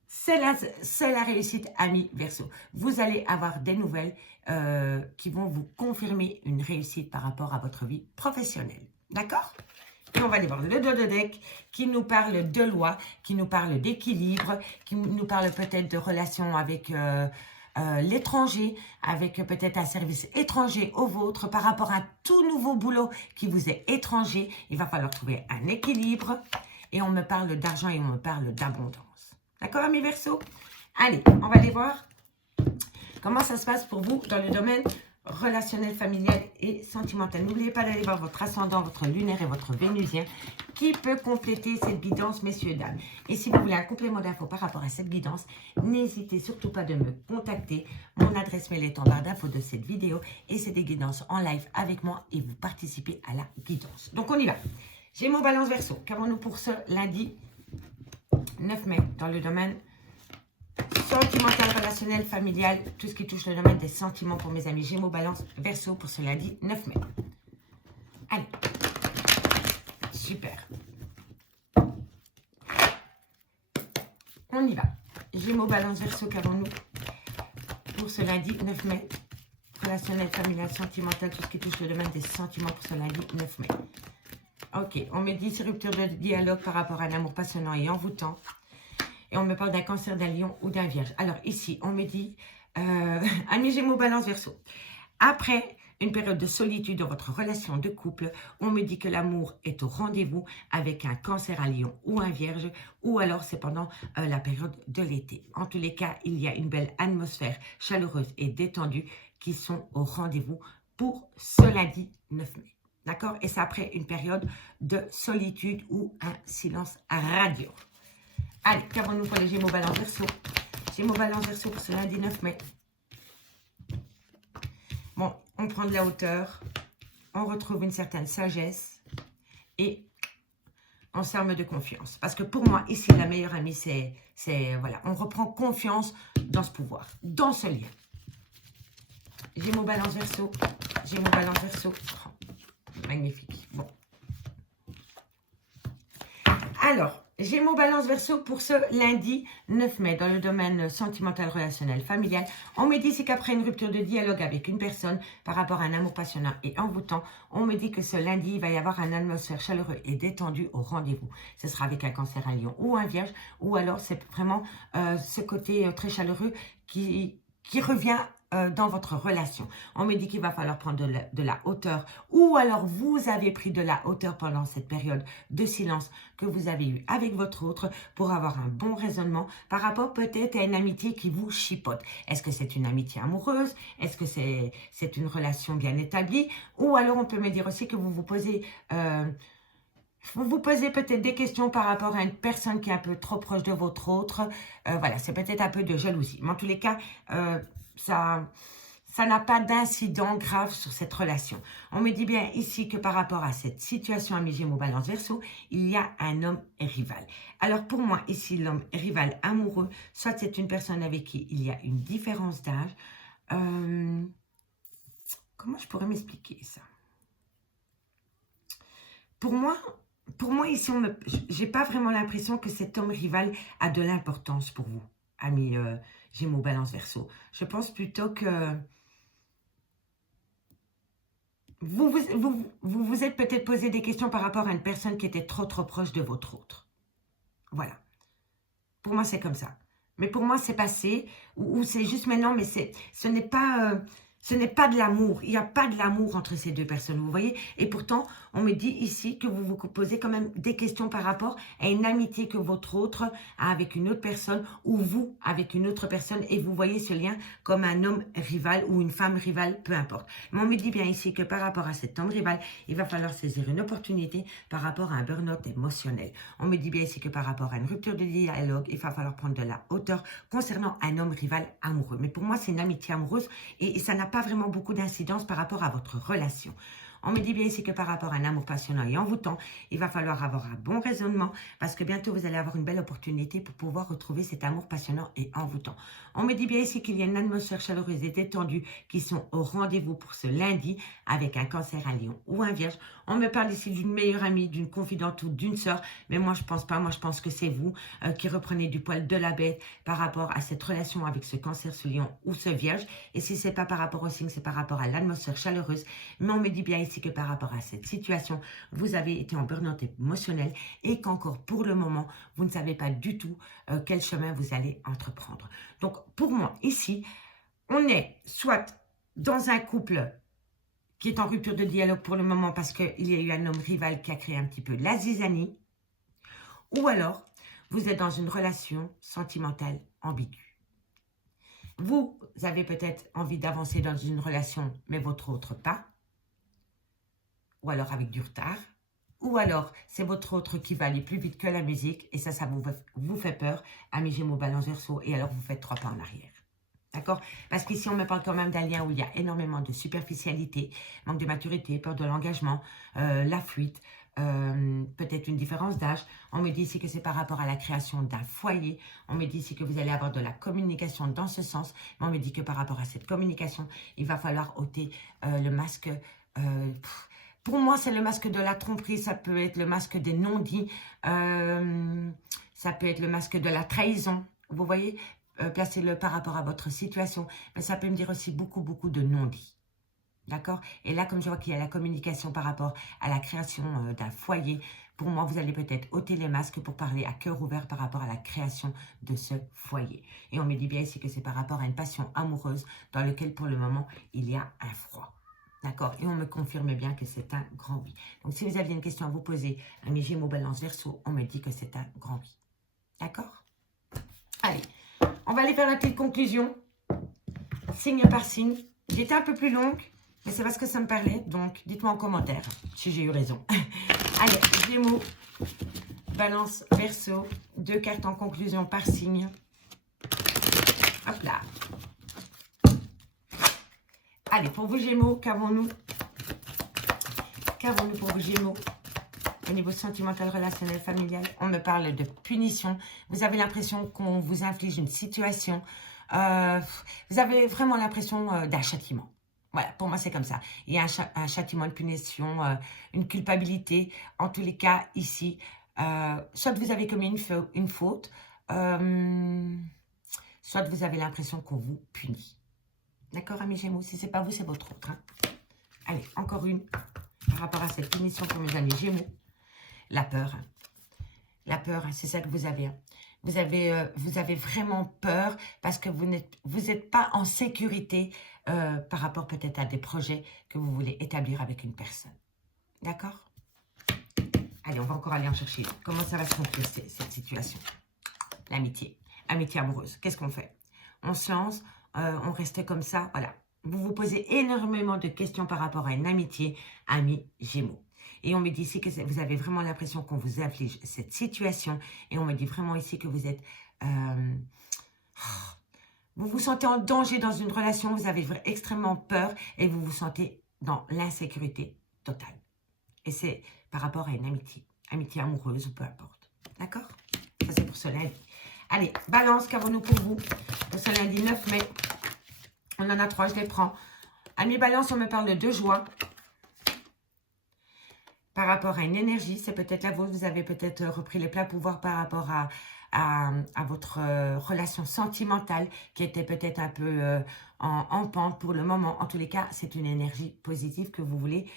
C'est la réussite, amis Verseau. Vous allez avoir des nouvelles qui vont vous confirmer une réussite par rapport à votre vie professionnelle. D'accord? Et on va aller voir le dos de deck qui nous parle de loi, qui nous parle d'équilibre, qui nous parle peut-être de relations avec l'étranger, avec peut-être un service étranger au vôtre, par rapport à un tout nouveau boulot qui vous est étranger. Il va falloir trouver un équilibre. Et on me parle d'argent et on me parle d'abondance. D'accord, amis Verseau? Allez, on va aller voir comment ça se passe pour vous dans le domaine relationnel, familial et sentimental. N'oubliez pas d'aller voir votre ascendant, votre lunaire et votre vénusien qui peut compléter cette guidance, messieurs, dames. Et si vous voulez un complément d'infos par rapport à cette guidance, n'hésitez surtout pas de me contacter. Mon adresse mail est en barre d'infos de cette vidéo et c'est des guidances en live avec moi et vous participez à la guidance. Donc, on y va. Gémeaux, Balance, Verseau. Qu'avons-nous pour ce lundi 9 mai dans le domaine sentimental, relationnel, familial, tout ce qui touche le domaine des sentiments pour mes amis Gémeaux, Balance, Verseau pour ce lundi 9 mai. Allez, super. On y va. Gémeaux, Balance, Verseau, qu'avons-nous pour ce lundi 9 mai? Relationnel, familial, sentimental, tout ce qui touche le domaine des sentiments pour ce lundi 9 mai. Ok, on me dit rupture de dialogue par rapport à un amour passionnant et envoûtant. Et on me parle d'un cancer, d'un lion ou d'un vierge. Alors ici, on me dit, amis Gémeaux, Balance, Verseau. Après une période de solitude dans votre relation de couple, on me dit que l'amour est au rendez-vous avec un cancer, un lion ou un vierge, ou alors c'est pendant la période de l'été. En tous les cas, il y a une belle atmosphère chaleureuse et détendue qui sont au rendez-vous pour ce lundi 9 mai. D'accord? Et c'est après une période de solitude ou un silence radieux. Allez, qu'avons-nous pour les Gémeaux, Balance, Verseau? Gémeaux, Balance, Verseau pour ce lundi 9 mai. Bon, on prend de la hauteur, on retrouve une certaine sagesse et on s'arme de confiance. Parce que pour moi, ici, la meilleure amie, c'est voilà, on reprend confiance dans ce pouvoir, dans ce lien. Gémeaux, Balance, Verseau. Gémeaux, Balance, Verseau. Oh, magnifique. Bon. Alors, Gémeaux, Balance, Verseau pour ce lundi 9 mai dans le domaine sentimental, relationnel, familial. On me dit c'est qu'après une rupture de dialogue avec une personne par rapport à un amour passionnant et envoûtant, on me dit que ce lundi, il va y avoir un atmosphère chaleureux et détendu au rendez-vous. Ce sera avec un cancer, un lion ou un vierge, ou alors c'est vraiment ce côté très chaleureux qui revient dans votre relation. On me dit qu'il va falloir prendre de la hauteur, ou alors vous avez pris de la hauteur pendant cette période de silence que vous avez eu avec votre autre pour avoir un bon raisonnement par rapport peut-être à une amitié qui vous chipote. Est-ce que c'est une amitié amoureuse? Est-ce que c'est une relation bien établie? Ou alors on peut me dire aussi que vous vous posez peut-être des questions par rapport à une personne qui est un peu trop proche de votre autre. Voilà, c'est peut-être un peu de jalousie. Mais en tous les cas, ça n'a pas d'incident grave sur cette relation. On me dit bien ici que par rapport à cette situation, amis Gémeaux, Balance, Verseau, il y a un homme rival. Alors pour moi, ici, l'homme rival amoureux, soit c'est une personne avec qui il y a une différence d'âge. Comment je pourrais m'expliquer ça? Pour moi ici, j'ai pas vraiment l'impression que cet homme rival a de l'importance pour vous, amis Gémeaux, Balance, Verseau. Je pense plutôt que vous êtes peut-être posé des questions par rapport à une personne qui était trop proche de votre autre. Voilà. Pour moi, c'est comme ça. Mais pour moi, c'est passé, ou c'est juste maintenant, mais ce n'est pas de l'amour. Il n'y a pas de l'amour entre ces deux personnes, vous voyez. Et pourtant, on me dit ici que vous vous posez quand même des questions par rapport à une amitié que votre autre a avec une autre personne, ou vous avec une autre personne, et vous voyez ce lien comme un homme rival ou une femme rivale, peu importe. Mais on me dit bien ici que par rapport à cet homme rival, il va falloir saisir une opportunité par rapport à un burn-out émotionnel. On me dit bien ici que par rapport à une rupture de dialogue, il va falloir prendre de la hauteur concernant un homme rival amoureux. Mais pour moi, c'est une amitié amoureuse et ça n'a pas vraiment beaucoup d'incidence par rapport à votre relation. On me dit bien ici que par rapport à un amour passionnant et envoûtant, il va falloir avoir un bon raisonnement parce que bientôt vous allez avoir une belle opportunité pour pouvoir retrouver cet amour passionnant et envoûtant. On me dit bien ici qu'il y a une atmosphère chaleureuse et détendue qui sont au rendez-vous pour ce lundi avec un Cancer, un Lion ou un Vierge. On me parle ici d'une meilleure amie, d'une confidente ou d'une sœur, mais moi je pense pas, moi je pense que c'est vous qui reprenez du poil de la bête par rapport à cette relation avec ce Cancer, ce Lion ou ce Vierge. Et si c'est pas par rapport au signe, c'est par rapport à l'atmosphère chaleureuse. Mais on me dit bien ici que par rapport à cette situation, vous avez été en burn-out émotionnel et qu'encore pour le moment, vous ne savez pas du tout quel chemin vous allez entreprendre. Donc pour moi, ici, on est soit dans un couple qui est en rupture de dialogue pour le moment parce qu'il y a eu un homme rival qui a créé un petit peu la zizanie, ou alors vous êtes dans une relation sentimentale ambiguë. Vous avez peut-être envie d'avancer dans une relation, mais votre autre pas, ou alors avec du retard, ou alors c'est votre autre qui va aller plus vite que la musique, et ça vous fait peur, amis Gémeaux, Balance, Verseau, et alors vous faites 3 pas en arrière. D'accord? Parce qu'ici, on me parle quand même d'un lien où il y a énormément de superficialité, manque de maturité, peur de l'engagement, la fuite, peut-être une différence d'âge. On me dit ici que c'est par rapport à la création d'un foyer. On me dit ici que vous allez avoir de la communication dans ce sens. Mais on me dit que par rapport à cette communication, il va falloir ôter le masque. Pour moi, c'est le masque de la tromperie. Ça peut être le masque des non-dits. Ça peut être le masque de la trahison. Vous voyez? Placez-le par rapport à votre situation. Mais ça peut me dire aussi beaucoup de non-dits. D'accord? Et là, comme je vois qu'il y a la communication par rapport à la création d'un foyer, pour moi, vous allez peut-être ôter les masques pour parler à cœur ouvert par rapport à la création de ce foyer. Et on me dit bien ici que c'est par rapport à une passion amoureuse dans laquelle, pour le moment, il y a un froid. D'accord? Et on me confirme bien que c'est un grand oui. Donc, si vous aviez une question à vous poser, amis Gémeaux, Balance, Verseau, on me dit que c'est un grand oui. D'accord? Allez. On va aller faire la petite conclusion, signe par signe. J'étais un peu plus longue, mais c'est parce que ça me parlait. Donc, dites-moi en commentaire si j'ai eu raison. Allez, Gémeaux, Balance, Verseau. 2 cartes en conclusion par signe. Hop là. Allez, pour vous Gémeaux, qu'avons-nous? Qu'avons-nous pour vous Gémeaux? Au niveau sentimental, relationnel, familial, on me parle de punition. Vous avez l'impression qu'on vous inflige une situation. Vous avez vraiment l'impression d'un châtiment. Voilà, pour moi, c'est comme ça. Il y a un châtiment, une punition, une culpabilité. En tous les cas, ici, soit vous avez commis une faute, soit vous avez l'impression qu'on vous punit. D'accord, amis Gémeaux? Si ce n'est pas vous, c'est votre autre. Hein. Allez, encore une par rapport à cette punition pour mes amis Gémeaux. La peur. La peur, c'est ça que vous avez. Vous avez vraiment peur parce que vous n'êtes pas en sécurité par rapport peut-être à des projets que vous voulez établir avec une personne. D'accord? Allez, on va encore aller en chercher. Comment ça va se conclure cette situation? L'amitié. Amitié amoureuse. Qu'est-ce qu'on fait? On se lance, on reste comme ça. Voilà. Vous vous posez énormément de questions par rapport à une amitié, amis Gémeaux. Et on me dit ici que vous avez vraiment l'impression qu'on vous inflige cette situation. Et on me dit vraiment ici que vous êtes... vous vous sentez en danger dans une relation. Vous avez extrêmement peur et vous vous sentez dans l'insécurité totale. Et c'est par rapport à une amitié. Amitié amoureuse ou peu importe. D'accord? Ça, c'est pour ce lundi. Allez, Balance, qu'avons-nous pour vous? Pour ce lundi 9 mai. On en a 3, je les prends. Amis Balance, on me parle de joie. par rapport à une énergie, c'est peut-être la vôtre, vous avez peut-être repris les pleins pouvoirs par rapport à votre relation sentimentale qui était peut-être un peu en pente pour le moment. En tous les cas, c'est une énergie positive que vous voulez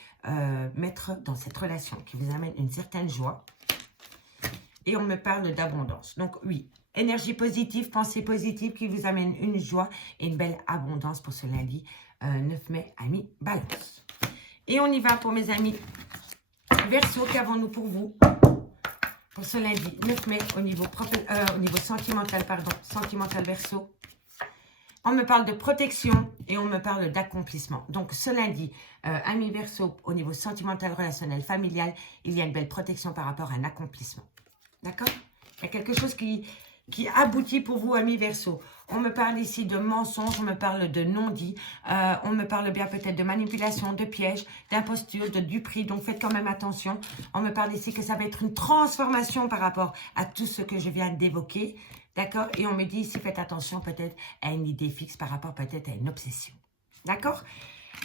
mettre dans cette relation, qui vous amène une certaine joie. Et on me parle d'abondance. Donc oui, énergie positive, pensée positive qui vous amène une joie et une belle abondance pour ce lundi 9 mai, amis Balance. Et on y va pour mes amis Verseau, qu'avons-nous pour vous pour ce lundi 9 mai au niveau sentimental, sentimental Verseau. On me parle de protection et on me parle d'accomplissement. Donc ce lundi, amis Verseau, au niveau sentimental, relationnel, familial, il y a une belle protection par rapport à un accomplissement. D'accord? Il y a quelque chose qui aboutit pour vous, amis Verseau. On me parle ici de mensonges, on me parle de non-dit, on me parle bien peut-être de manipulation, de pièges, d'imposture, de duperie. Donc faites quand même attention. On me parle ici que ça va être une transformation par rapport à tout ce que je viens d'évoquer. D'accord? Et on me dit ici, faites attention peut-être à une idée fixe par rapport peut-être à une obsession. D'accord?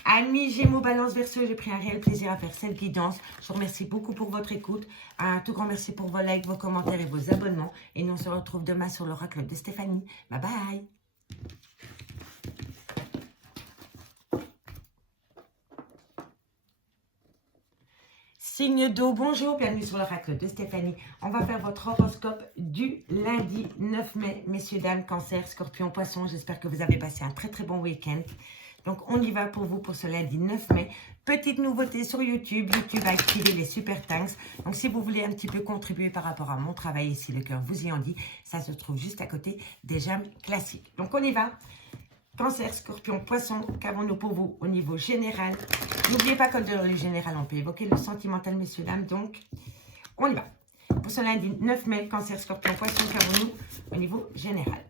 Amis Gémeaux, Balance, Verseau, j'ai pris un réel plaisir à faire cette guidance. Je vous remercie beaucoup pour votre écoute. Un tout grand merci pour vos likes, vos commentaires et vos abonnements. Et nous on se retrouve demain sur l'oracle de Stéphanie. Bye bye. Signe d'eau, bonjour, bienvenue sur l'oracle de Stéphanie. On va faire votre horoscope du lundi 9 mai, messieurs, dames, cancer, scorpion, poisson. J'espère que vous avez passé un très très bon week-end. Donc, on y va pour vous pour ce lundi 9 mai. Petite nouveauté sur YouTube. YouTube a activé les super thanks. Donc, si vous voulez un petit peu contribuer par rapport à mon travail, et si le cœur vous y en dit, ça se trouve juste à côté des gemmes classiques. Donc, on y va. Cancer, scorpion, poisson, qu'avons-nous pour vous au niveau général? N'oubliez pas que dans le général, on peut évoquer le sentimental, messieurs, dames. Donc, on y va. Pour ce lundi 9 mai, cancer, scorpion, poisson, qu'avons-nous au niveau général?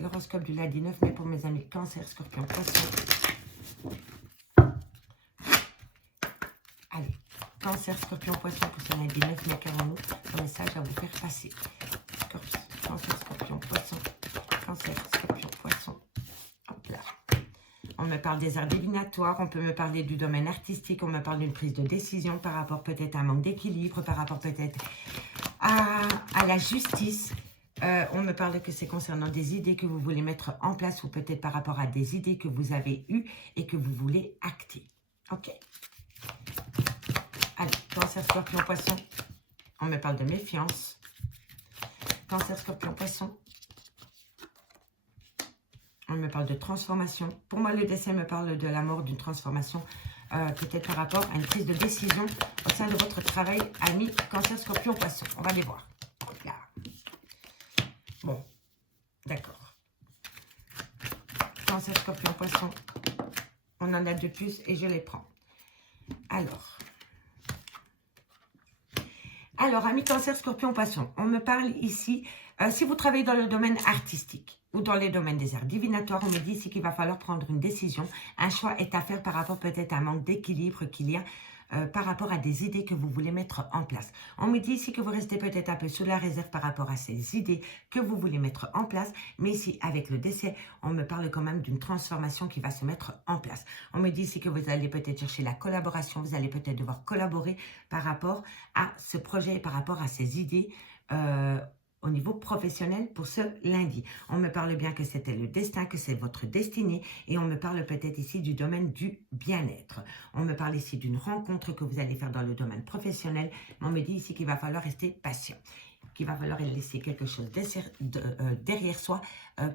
L'horoscope du lundi 9 mai pour mes amis cancer, scorpion, poisson. Allez, cancer, scorpion, poisson pour ce lundi 9 mai, qu'avons-nous un message à vous faire passer? Cancer, scorpion, poisson. Cancer, scorpion, poisson. Hop là. On me parle des arts divinatoires, on peut me parler du domaine artistique, on me parle d'une prise de décision par rapport peut-être à un manque d'équilibre, par rapport peut-être à la justice. On me parle que c'est concernant des idées que vous voulez mettre en place ou peut-être par rapport à des idées que vous avez eues et que vous voulez acter. Ok. Allez, cancer, scorpion, poisson. On me parle de méfiance. Cancer, scorpion, poisson. On me parle de transformation. Pour moi, le dessin me parle de la mort, d'une transformation, peut-être par rapport à une prise de décision au sein de votre travail, ami cancer, scorpion, poisson. On va les voir. Là. Bon, d'accord. Cancer, scorpion, poisson. On en a deux plus et je les prends. Alors, amis cancer, scorpion, poisson, on me parle ici, si vous travaillez dans le domaine artistique ou dans les domaines des arts divinatoires, on me dit ici qu'il va falloir prendre une décision. Un choix est à faire par rapport peut-être à un manque d'équilibre qu'il y a par rapport à des idées que vous voulez mettre en place. On me dit ici que vous restez peut-être un peu sous la réserve par rapport à ces idées que vous voulez mettre en place. Mais ici, avec le décès, on me parle quand même d'une transformation qui va se mettre en place. On me dit ici que vous allez peut-être chercher la collaboration. Vous allez peut-être devoir collaborer par rapport à ce projet et par rapport à ces idées au niveau professionnel pour ce lundi. On me parle bien que c'était le destin, que c'est votre destinée et on me parle peut-être ici du domaine du bien-être. On me parle ici d'une rencontre que vous allez faire dans le domaine professionnel, mais on me dit ici qu'il va falloir rester patient, qu'il va falloir laisser quelque chose derrière soi.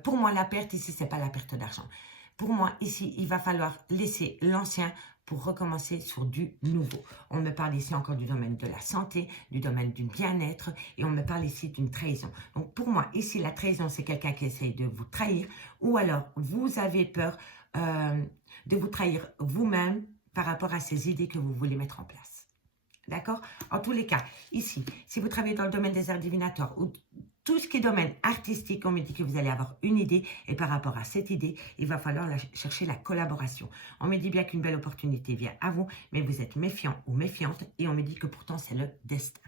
Pour moi, la perte ici, c'est pas la perte d'argent. Pour moi, ici, il va falloir laisser l'ancien pour recommencer sur du nouveau. On me parle ici encore du domaine de la santé, du domaine du bien-être, et on me parle ici d'une trahison. Donc pour moi, ici, la trahison, c'est quelqu'un qui essaye de vous trahir, ou alors vous avez peur de vous trahir vous-même par rapport à ces idées que vous voulez mettre en place. D'accord? En tous les cas, ici, si vous travaillez dans le domaine des arts divinatoires ou tout ce qui est domaine artistique, on me dit que vous allez avoir une idée et par rapport à cette idée, il va falloir chercher la collaboration. On me dit bien qu'une belle opportunité vient à vous, mais vous êtes méfiant ou méfiante et on me dit que pourtant c'est le destin.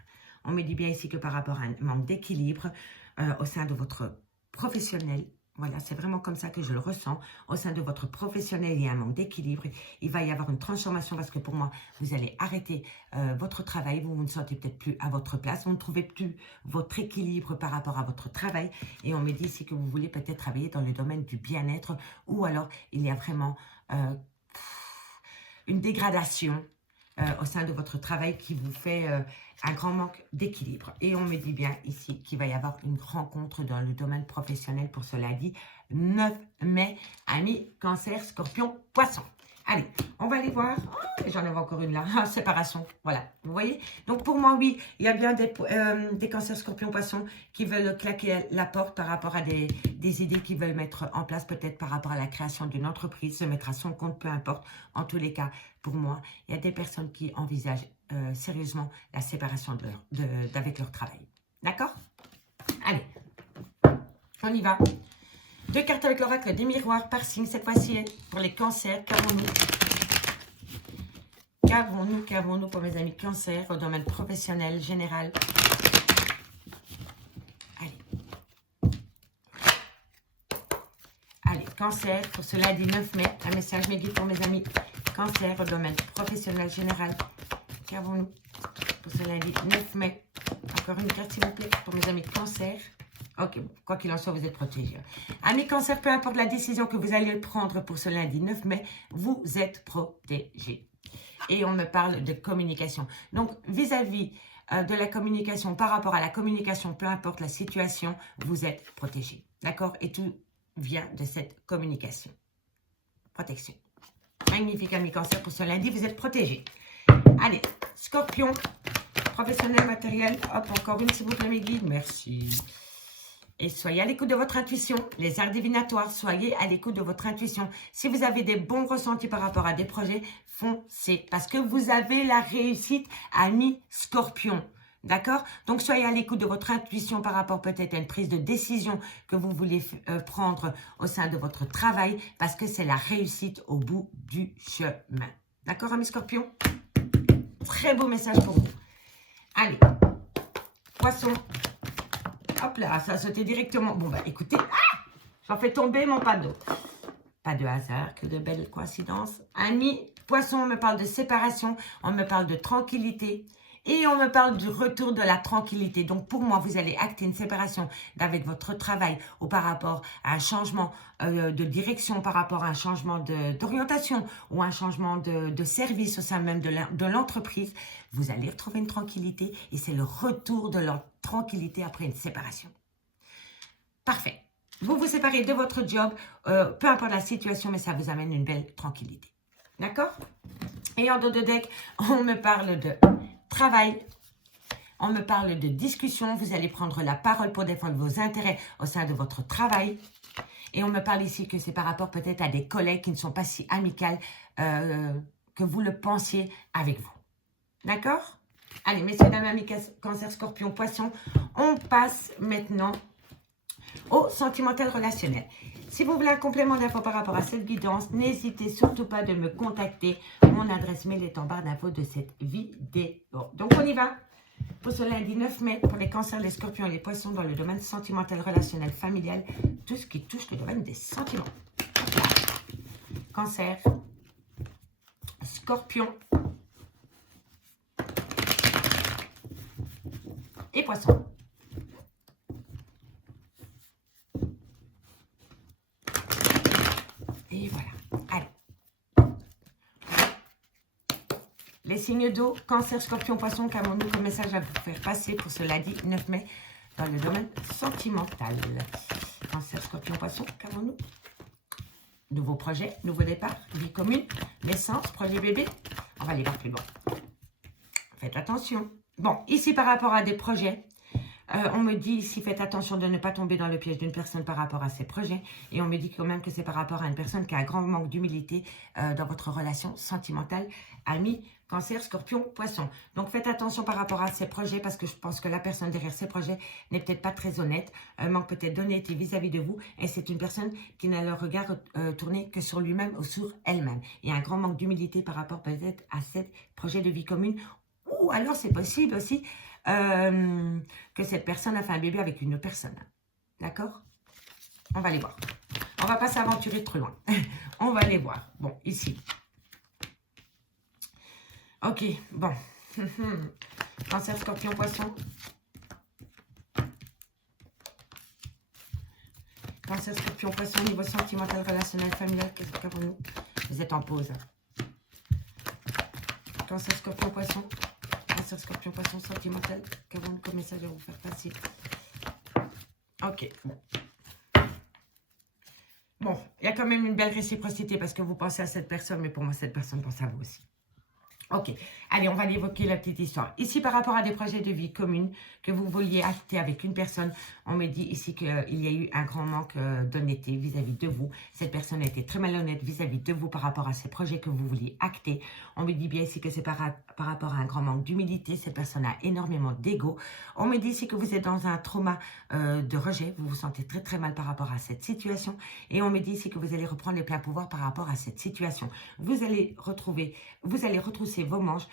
On me dit bien ici que par rapport à un manque d'équilibre au sein de votre professionnel, Voilà, c'est vraiment comme ça que je le ressens. Au sein de votre professionnel, il y a un manque d'équilibre. Il va y avoir une transformation parce que pour moi, vous allez arrêter votre travail. Vous ne sentez peut-être plus à votre place. Vous ne trouvez plus votre équilibre par rapport à votre travail. Et on me dit ici que vous voulez peut-être travailler dans le domaine du bien-être ou alors il y a vraiment une dégradation au sein de votre travail qui vous fait un grand manque d'équilibre. Et on me dit bien ici qu'il va y avoir une rencontre dans le domaine professionnel pour ce lundi 9 mai, amis Cancer, Scorpion, Poisson. Allez, on va aller voir. Oh, j'en avais encore une là. Ah, séparation. Voilà, vous voyez. Donc pour moi, oui, il y a bien des cancers, scorpions, poissons qui veulent claquer la porte par rapport à des idées qu'ils veulent mettre en place, peut-être par rapport à la création d'une entreprise, se mettre à son compte, peu importe. En tous les cas, pour moi, il y a des personnes qui envisagent sérieusement la séparation d'avec leur travail. D'accord? Allez, on y va. 2 cartes avec l'oracle des miroirs par signe. Cette fois-ci, pour les cancers, qu'avons-nous pour mes amis cancers au domaine professionnel, général? Allez, cancer, pour ce lundi 9 mai, un message me guide pour mes amis cancer au domaine professionnel, général. Qu'avons-nous pour ce lundi 9 mai? Encore une carte, s'il vous plaît, pour mes amis cancer. Ok, bon, quoi qu'il en soit, vous êtes protégés. Amis cancer, peu importe la décision que vous allez prendre pour ce lundi 9 mai, vous êtes protégés. Et on me parle de communication. Donc, vis-à-vis de la communication, par rapport à la communication, peu importe la situation, vous êtes protégés. D'accord? Et tout vient de cette communication. Protection. Magnifique, amis cancer, pour ce lundi, vous êtes protégés. Allez, scorpion, professionnel, matériel. Hop, encore une, s'il vous plaît, mes guides. Merci. Et soyez à l'écoute de votre intuition. Les arts divinatoires, soyez à l'écoute de votre intuition. Si vous avez des bons ressentis par rapport à des projets, foncez. Parce que vous avez la réussite, amis scorpion. D'accord? Donc, soyez à l'écoute de votre intuition par rapport peut-être à une prise de décision que vous voulez prendre au sein de votre travail. Parce que c'est la réussite au bout du chemin. D'accord, amis scorpions? Très beau message pour vous. Allez, poisson. Hop là, ça a sauté directement. Bon, bah écoutez, j'en fais tomber mon pas d'eau. Pas de hasard, que de belles coïncidences. Amis, poisson, on me parle de séparation, on me parle de tranquillité et on me parle du retour de la tranquillité. Donc pour moi, vous allez acter une séparation avec votre travail ou par rapport à un changement de direction, par rapport à un changement d'orientation ou un changement de service au sein même de l'entreprise. Vous allez retrouver une tranquillité et c'est le retour de leur tranquillité après une séparation. Parfait. Vous vous séparez de votre job, peu importe la situation, mais ça vous amène une belle tranquillité. D'accord? Et en dos de deck, on me parle de travail, on me parle de discussion. Vous allez prendre la parole pour défendre vos intérêts au sein de votre travail. Et on me parle ici que c'est par rapport peut-être à des collègues qui ne sont pas si amicales que vous le pensiez avec vous. D'accord? Allez, messieurs, dames, amis, cancer, scorpion, poisson, on passe maintenant au sentimental relationnel. Si vous voulez un complément d'infos par rapport à cette guidance, n'hésitez surtout pas de me contacter. Mon adresse mail est en barre d'infos de cette vidéo. Donc, on y va pour ce lundi 9 mai pour les cancers, les scorpions et les poissons dans le domaine sentimental, relationnel, familial, tout ce qui touche le domaine des sentiments. Cancer, scorpion et poisson. Et voilà. Allez. Les signes d'eau, cancer, scorpion, poisson, qu'avons-nous comme message à vous faire passer pour ce lundi 9 mai dans le domaine sentimental? Cancer, scorpion, poisson, qu'avons-nous? Nouveau projet, nouveau départ, vie commune, naissance, projet bébé. On va aller voir plus loin. Faites attention. Bon, ici par rapport à des projets, on me dit ici, faites attention de ne pas tomber dans le piège d'une personne par rapport à ses projets. Et on me dit quand même que c'est par rapport à une personne qui a un grand manque d'humilité dans votre relation sentimentale, ami, cancer, scorpion, poisson. Donc faites attention par rapport à ces projets parce que je pense que la personne derrière ces projets n'est peut-être pas très honnête, manque peut-être d'honnêteté vis-à-vis de vous. Et c'est une personne qui n'a le regard tourné que sur lui-même ou sur elle-même. Il y a un grand manque d'humilité par rapport peut-être à ces projets de vie commune. Ou alors c'est possible aussi que cette personne a fait un bébé avec une autre personne. D'accord? On va aller voir. On va pas s'aventurer trop loin. On va aller voir. Bon, ici. Ok, bon. Cancer, Scorpion, Poisson. Cancer, Scorpion, Poisson, niveau sentimental, relationnel, familial, qu'est-ce qu'avons-nous? Vous êtes en pause. Cancer, Scorpion, Poisson. Cancer, Scorpion, Poisson, sentimental. Qu'avons-nous comme message à vous faire passer? Ok, bon. Bon, il y a quand même une belle réciprocité parce que vous pensez à cette personne, mais pour moi, cette personne pense à vous aussi. Ok, allez, on va évoquer la petite histoire. Ici, par rapport à des projets de vie communes que vous vouliez acter avec une personne, on me dit ici qu'il y a eu un grand manque d'honnêteté vis-à-vis de vous. Cette personne a été très malhonnête vis-à-vis de vous par rapport à ces projets que vous vouliez acter. On me dit bien ici que c'est par rapport à un grand manque d'humilité. Cette personne a énormément d'ego. On me dit ici que vous êtes dans un trauma de rejet. Vous vous sentez très très mal par rapport à cette situation. Et on me dit ici que vous allez reprendre les pleins pouvoirs par rapport à cette situation. Vous allez retrousser vos manches,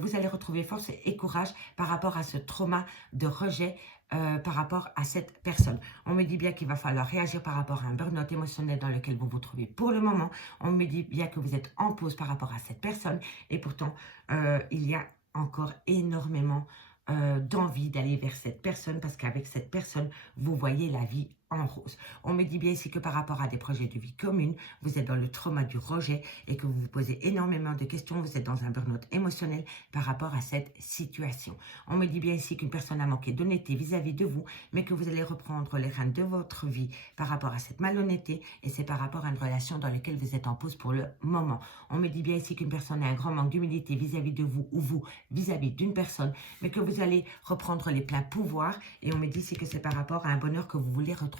vous allez retrouver force et courage par rapport à ce trauma de rejet par rapport à cette personne. On me dit bien qu'il va falloir réagir par rapport à un burn-out émotionnel dans lequel vous vous trouvez pour le moment. On me dit bien que vous êtes en pause par rapport à cette personne et pourtant il y a encore énormément d'envie d'aller vers cette personne parce qu'avec cette personne, vous voyez la vie en rose. On me dit bien ici que par rapport à des projets de vie commune, vous êtes dans le trauma du rejet et que vous vous posez énormément de questions. Vous êtes dans un burn-out émotionnel par rapport à cette situation. On me dit bien ici qu'une personne a manqué d'honnêteté vis-à-vis de vous, mais que vous allez reprendre les rênes de votre vie par rapport à cette malhonnêteté et c'est par rapport à une relation dans laquelle vous êtes en pause pour le moment. On me dit bien ici qu'une personne a un grand manque d'humilité vis-à-vis de vous ou vous vis-à-vis d'une personne, mais que vous allez reprendre les pleins pouvoirs et on me dit ici que c'est par rapport à un bonheur que vous voulez retrouver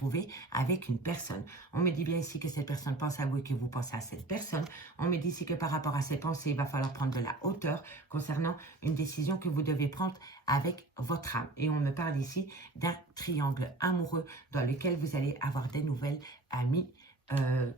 avec une personne. On me dit bien ici que cette personne pense à vous et que vous pensez à cette personne. On me dit ici que par rapport à ces pensées, il va falloir prendre de la hauteur concernant une décision que vous devez prendre avec votre âme. Et on me parle ici d'un triangle amoureux dans lequel vous allez avoir des nouvelles amies.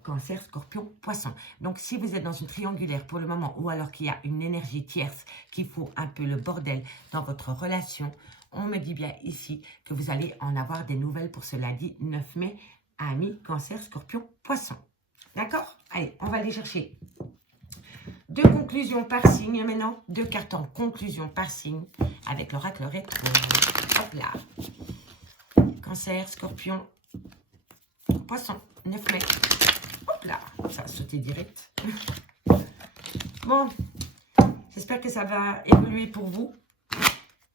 Cancer, Scorpion, Poisson. Donc, si vous êtes dans une triangulaire pour le moment ou alors qu'il y a une énergie tierce qui fout un peu le bordel dans votre relation, on me dit bien ici que vous allez en avoir des nouvelles pour ce lundi 9 mai, amis Cancer, Scorpion, Poisson. D'accord? Allez, on va aller chercher deux conclusions par signe maintenant. Deux cartes en conclusion par signe avec l'oracle rétro. Hop là. Cancer, Scorpion, Poisson. 9 mai. Hop là, ça a sauté direct. Bon, j'espère que ça va évoluer pour vous.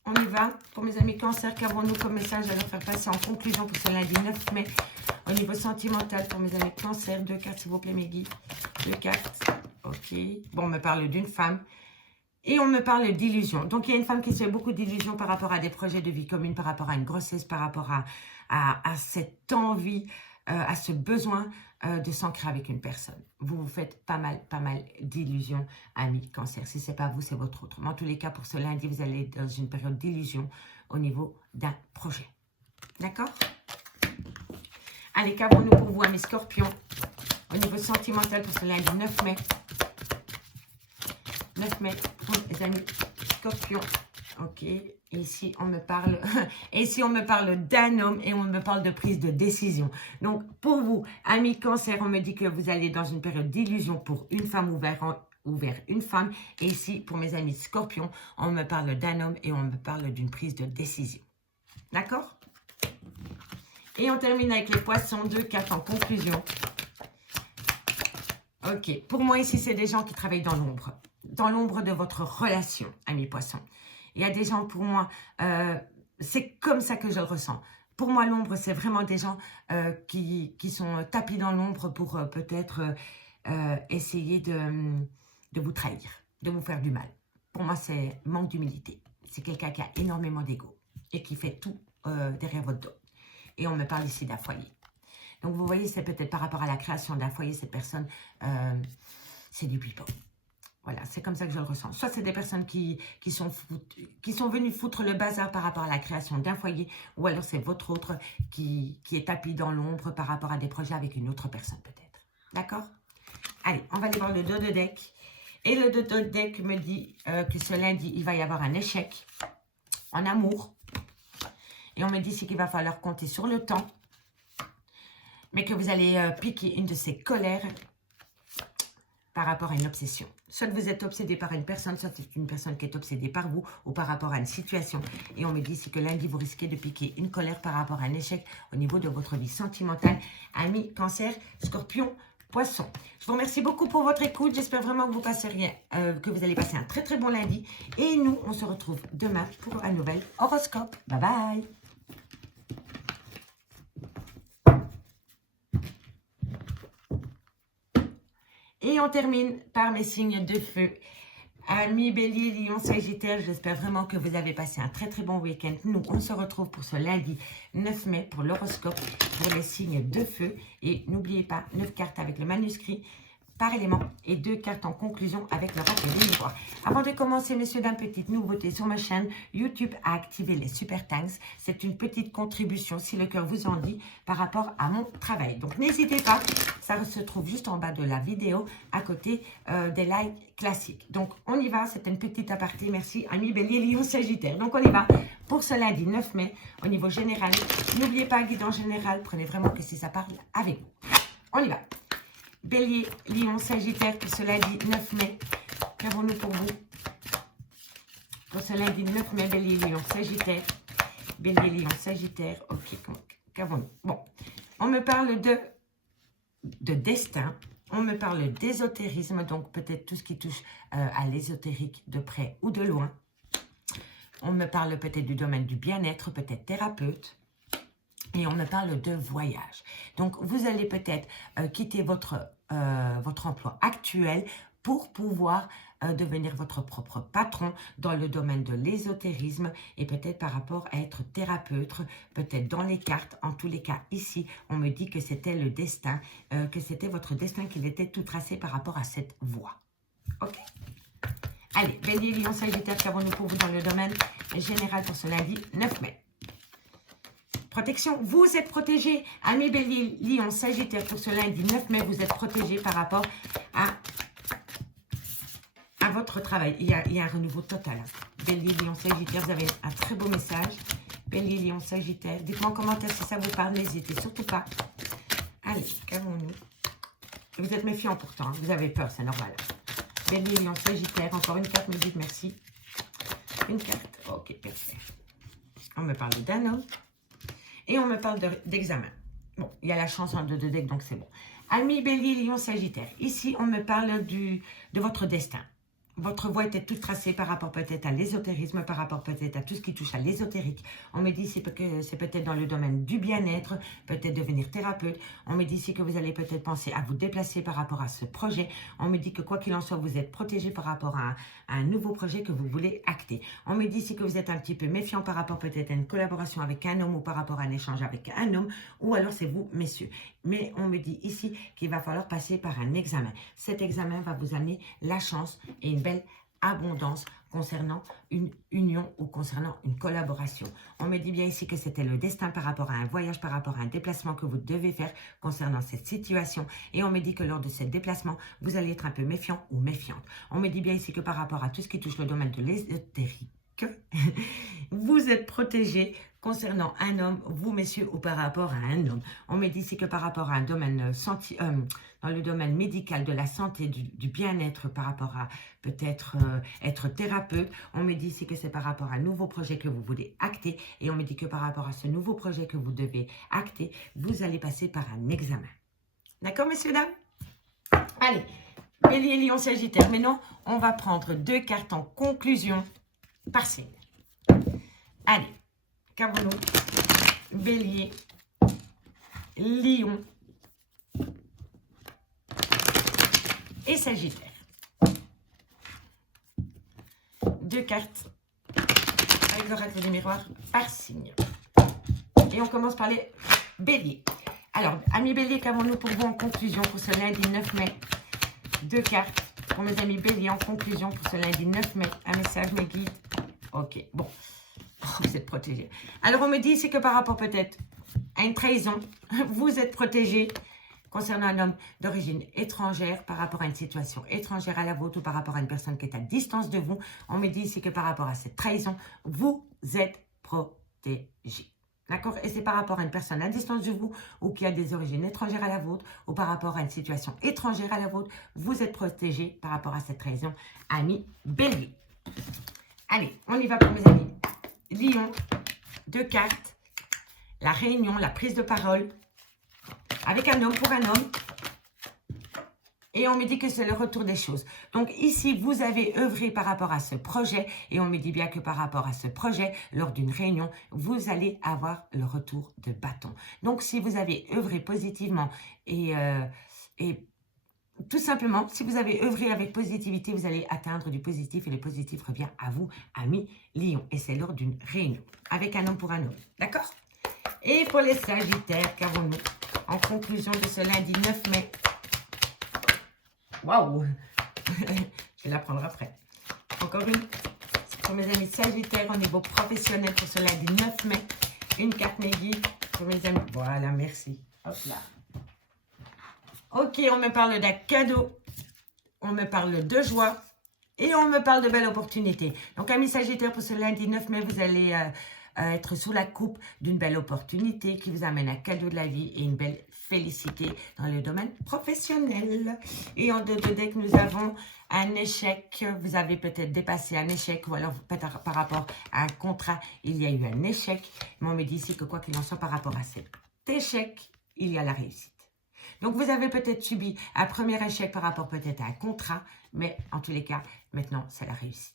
On y va. Pour mes amis Cancer, qu'avons-nous comme message à leur faire passer en conclusion pour ce lundi 9 mai au niveau sentimental pour mes amis Cancer? Deux cartes, s'il vous plaît, mes guides. Deux cartes. Ok. Bon, on me parle d'une femme. Et on me parle d'illusions. Donc, il y a une femme qui se fait beaucoup d'illusions par rapport à des projets de vie commune, par rapport à une grossesse, par rapport à cette envie, à ce besoin de s'ancrer avec une personne. Vous vous faites pas mal d'illusions, amis Cancer. Si ce n'est pas vous, c'est votre autre. Mais en tous les cas, pour ce lundi, vous allez être dans une période d'illusion au niveau d'un projet. D'accord? Allez, qu'avons-nous pour vous, amis Scorpions, au niveau sentimental pour ce lundi 9 mai? 9 mai, les amis Scorpions. Ok, et ici on me parle, et ici on me parle d'un homme et on me parle de prise de décision. Donc pour vous, amis Cancer, on me dit que vous allez dans une période d'illusion pour une femme ou vers une femme. Et ici, pour mes amis Scorpions, on me parle d'un homme et on me parle d'une prise de décision. D'accord? Et on termine avec les Poissons, 2 cartes en conclusion. Ok, pour moi ici, c'est des gens qui travaillent dans l'ombre de votre relation, amis Poissons. Il y a des gens, pour moi, c'est comme ça que je le ressens. Pour moi, l'ombre, c'est vraiment des gens qui sont tapis dans l'ombre pour peut-être essayer de vous trahir, de vous faire du mal. Pour moi, c'est manque d'humilité. C'est quelqu'un qui a énormément d'ego et qui fait tout derrière votre dos. Et on me parle ici d'un foyer. Donc, vous voyez, c'est peut-être par rapport à la création d'un foyer, cette personne, c'est du pipeau. Voilà, c'est comme ça que je le ressens. Soit c'est des personnes qui sont venues foutre le bazar par rapport à la création d'un foyer, ou alors c'est votre autre qui est tapis dans l'ombre par rapport à des projets avec une autre personne peut-être. D'accord? Allez, on va aller voir le dos de deck. Et le dos de deck me dit que ce lundi, il va y avoir un échec en amour. Et on me dit qu'il va falloir compter sur le temps. mais que vous allez piquer une de ces colères par rapport à une obsession. Soit vous êtes obsédé par une personne, soit c'est une personne qui est obsédée par vous ou par rapport à une situation. Et on me dit ici que lundi, vous risquez de piquer une colère par rapport à un échec au niveau de votre vie sentimentale. Amis, Cancer, Scorpion, Poisson. Je vous remercie beaucoup pour votre écoute. J'espère vraiment que vous que vous allez passer un très très bon lundi. Et nous, on se retrouve demain pour un nouvel horoscope. Bye bye. Et on termine par mes signes de feu. Amis Bélier, Lion, Sagittaire, j'espère vraiment que vous avez passé un très très bon week-end. Nous, on se retrouve pour ce lundi 9 mai pour l'horoscope pour les signes de feu. Et n'oubliez pas, 9 cartes avec le manuscrit par élément et 2 cartes en conclusion avec le rappel des miroirs. Avant de commencer, messieurs, dames, petite nouveauté sur ma chaîne YouTube a activé les super thanks. C'est une petite contribution, si le cœur vous en dit, par rapport à mon travail. Donc n'hésitez pas, ça se trouve juste en bas de la vidéo, à côté des likes classiques. Donc on y va, c'est une petite aparté. Merci, amis Bélier, Lion, Sagittaire. Donc on y va pour ce lundi 9 mai au niveau général. N'oubliez pas, guide en général, prenez vraiment que si ça parle avec vous. On y va. Bélier, Lion, Sagittaire, pour ce lundi 9 mai. Qu'avons-nous pour vous? Pour ce lundi 9 mai, Bélier, Lion, Sagittaire. Bélier, Lion, Sagittaire. Ok, qu'avons-nous? Bon, on me parle de destin. On me parle d'ésotérisme, donc peut-être tout ce qui touche à l'ésotérique de près ou de loin. On me parle peut-être du domaine du bien-être, peut-être thérapeute. Et on me parle de voyage. Donc, vous allez peut-être quitter votre emploi actuel pour pouvoir devenir votre propre patron dans le domaine de l'ésotérisme et peut-être par rapport à être thérapeute, peut-être dans les cartes. En tous les cas, ici, on me dit que c'était le destin, que c'était votre destin, qu'il était tout tracé par rapport à cette voie. Ok? Allez, Bélier, Lion, Sagittaire, qu'avons-nous pour vous dans le domaine général pour ce lundi 9 mai? Protection, vous êtes protégé. Amis Bélier, Lion, Sagittaire, pour ce lundi 9 mai, vous êtes protégé par rapport à votre travail. Il y a un renouveau total. Bélier, Lion, Sagittaire, vous avez un très beau message. Bélier, Lion, Sagittaire. Dites-moi en commentaire si ça vous parle. N'hésitez surtout pas. Allez, calmons-nous. Vous êtes méfiant pourtant. Hein. Vous avez peur, c'est normal. Bélier, Lion, Sagittaire. Encore une carte, me dites merci. Une carte. Ok, parfait. On me parle d'un homme. Et on me parle d'examen. Bon, il y a la chance en 2 decks, donc c'est bon. Amis Bélier, Lion, Sagittaire. Ici, on me parle de votre destin. Votre voie était toute tracée par rapport peut-être à l'ésotérisme, par rapport peut-être à tout ce qui touche à l'ésotérique. On me dit ici que c'est peut-être dans le domaine du bien-être, peut-être devenir thérapeute. On me dit ici que vous allez peut-être penser à vous déplacer par rapport à ce projet. On me dit que quoi qu'il en soit, vous êtes protégé par rapport à un nouveau projet que vous voulez acter. On me dit ici que vous êtes un petit peu méfiant par rapport peut-être à une collaboration avec un homme ou par rapport à un échange avec un homme. Ou alors c'est vous, messieurs. Mais on me dit ici qu'il va falloir passer par un examen. Cet examen va vous amener la chance et une belle abondance concernant une union ou concernant une collaboration. On me dit bien ici que c'était le destin par rapport à un voyage, par rapport à un déplacement que vous devez faire concernant cette situation. Et on me dit que lors de ce déplacement, vous allez être un peu méfiant ou méfiante. On me dit bien ici que par rapport à tout ce qui touche le domaine de l'ésotérique, vous êtes protégé concernant un homme, vous messieurs, ou par rapport à un homme. On me dit ici que par rapport à un domaine dans le domaine médical, de la santé, du bien-être, par rapport à peut-être être thérapeute, on me dit ici que c'est par rapport à un nouveau projet que vous voulez acter, et on me dit que par rapport à ce nouveau projet que vous devez acter, vous allez passer par un examen. D'accord, messieurs, dames? Allez, Bélier, Lion, Sagittaire. Maintenant, on va prendre 2 cartes en conclusion par signe. Allez, qu'avons-nous? Bélier, Lion et Sagittaire. 2 cartes avec l'oracle du miroir par signe. Et on commence par les béliers. Alors, amis béliers, qu'avons-nous pour vous en conclusion pour ce lundi 9 mai? 2 cartes pour mes amis béliers en conclusion pour ce lundi 9 mai. Un message, mes guides. Ok, bon. Oh, vous êtes protégés. Alors, on me dit, c'est que par rapport peut-être à une trahison, vous êtes protégés concernant un homme d'origine étrangère, par rapport à une situation étrangère à la vôtre ou par rapport à une personne qui est à distance de vous. On me dit ici que par rapport à cette trahison, vous êtes protégés. D'accord? Et c'est par rapport à une personne à distance de vous ou qui a des origines étrangères à la vôtre ou par rapport à une situation étrangère à la vôtre. Vous êtes protégé par rapport à cette trahison, amis Bélier. Allez, on y va pour mes amis. Lion, 2 cartes. La réunion, la prise de parole avec un homme pour un homme. Et on me dit que c'est le retour des choses. Donc ici, vous avez œuvré par rapport à ce projet. Et on me dit bien que par rapport à ce projet, lors d'une réunion, vous allez avoir le retour de bâton. Donc si vous avez œuvré positivement et tout simplement, si vous avez œuvré avec positivité, vous allez atteindre du positif. Et le positif revient à vous, amis Lion. Et c'est lors d'une réunion avec un homme pour un homme. D'accord? Et pour les Sagittaires, qu'avons-nous en conclusion de ce lundi 9 mai? Waouh! Je vais la prendre après. Encore une. Pour mes amis Sagittaires au niveau professionnel pour ce lundi 9 mai. Une carte Meggy pour mes amis. Voilà, merci. Hop là. Ok, on me parle d'un cadeau. On me parle de joie. Et on me parle de belles opportunités. Donc, amis Sagittaires, pour ce lundi 9 mai, vous allez être sous la coupe d'une belle opportunité qui vous amène un cadeau de la vie et une belle félicité dans le domaine professionnel. Et en deux de deck, nous avons un échec. Vous avez peut-être dépassé un échec ou alors peut-être par rapport à un contrat, il y a eu un échec. Mais on me dit ici que quoi qu'il en soit par rapport à cet échec, il y a la réussite. Donc, vous avez peut-être subi un premier échec par rapport peut-être à un contrat, mais en tous les cas, maintenant, c'est la réussite.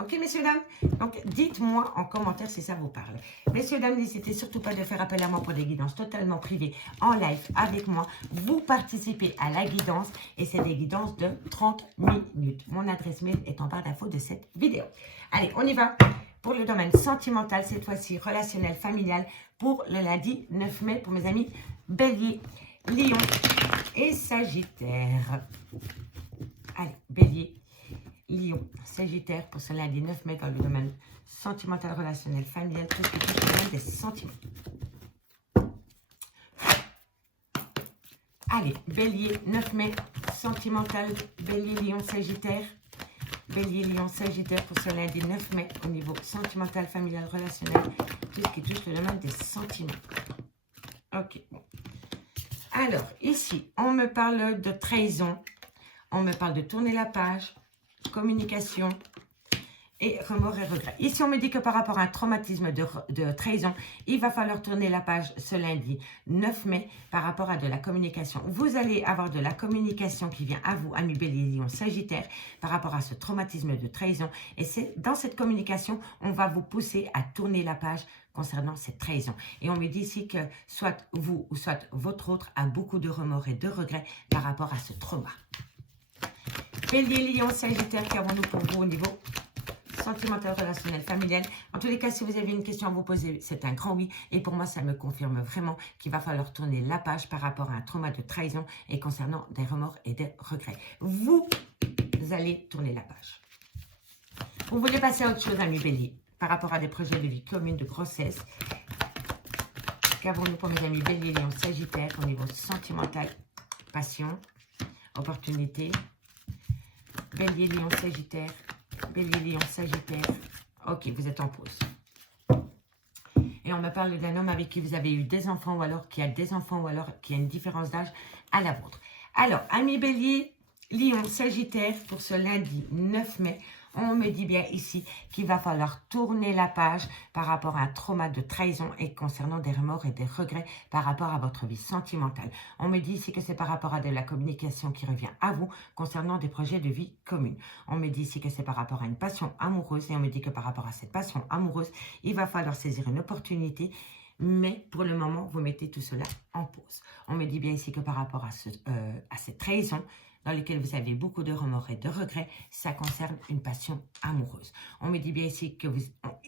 Ok, messieurs, dames? Donc, dites-moi en commentaire si ça vous parle. Messieurs, dames, n'hésitez surtout pas de faire appel à moi pour des guidances totalement privées en live avec moi. Vous participez à la guidance et c'est des guidances de 30 minutes. Mon adresse mail est en barre d'infos de cette vidéo. Allez, on y va pour le domaine sentimental, cette fois-ci relationnel, familial, pour le lundi 9 mai pour mes amis Bélier, Lion et Sagittaire. Allez, Bélier, Lion, Sagittaire pour ce lundi 9 mai dans le domaine sentimental, relationnel, familial, tout ce qui touche le domaine des sentiments. Allez, Bélier, 9 mai, sentimental, Bélier, Lion, Sagittaire. Bélier, Lion, Sagittaire pour ce lundi 9 mai au niveau sentimental, familial, relationnel, tout ce qui touche le domaine des sentiments. Ok, bon. Alors, ici, on me parle de trahison, on me parle de tourner la page, communication et remords et regrets. Ici, on me dit que par rapport à un traumatisme de trahison, il va falloir tourner la page ce lundi 9 mai par rapport à de la communication. Vous allez avoir de la communication qui vient à vous, amis Bélier, Lion, Sagittaire, par rapport à ce traumatisme de trahison. Et c'est dans cette communication, on va vous pousser à tourner la page concernant cette trahison. Et on me dit ici que soit vous ou soit votre autre a beaucoup de remords et de regrets par rapport à ce trauma. Bélier, Lion, Sagittaire, qu'avons-nous pour vous au niveau sentimental, relationnel, familial? En tous les cas, si vous avez une question à vous poser, c'est un grand oui. Et pour moi, ça me confirme vraiment qu'il va falloir tourner la page par rapport à un trauma de trahison et concernant des remords et des regrets. Vous allez tourner la page. Vous voulez passer à autre chose, amis Bélier, par rapport à des projets de vie commune, de grossesse. Qu'avons-nous pour mes amis Bélier, Lion, Sagittaire au niveau sentimental, passion, opportunité? Bélier, Lion, Sagittaire. Bélier, Lion, Sagittaire. Ok, vous êtes en pause. Et on me parle d'un homme avec qui vous avez eu des enfants ou alors qui a des enfants ou alors qui a une différence d'âge à la vôtre. Alors, amis Bélier, Lion, Sagittaire, pour ce lundi 9 mai, on me dit bien ici qu'il va falloir tourner la page par rapport à un trauma de trahison et concernant des remords et des regrets par rapport à votre vie sentimentale. On me dit ici que c'est par rapport à de la communication qui revient à vous concernant des projets de vie commune. On me dit ici que c'est par rapport à une passion amoureuse et on me dit que par rapport à cette passion amoureuse, il va falloir saisir une opportunité. Mais pour le moment, vous mettez tout cela en pause. On me dit bien ici que par rapport à cette trahison, dans lesquelles vous avez beaucoup de remords et de regrets, ça concerne une passion amoureuse. On me dit bien ici que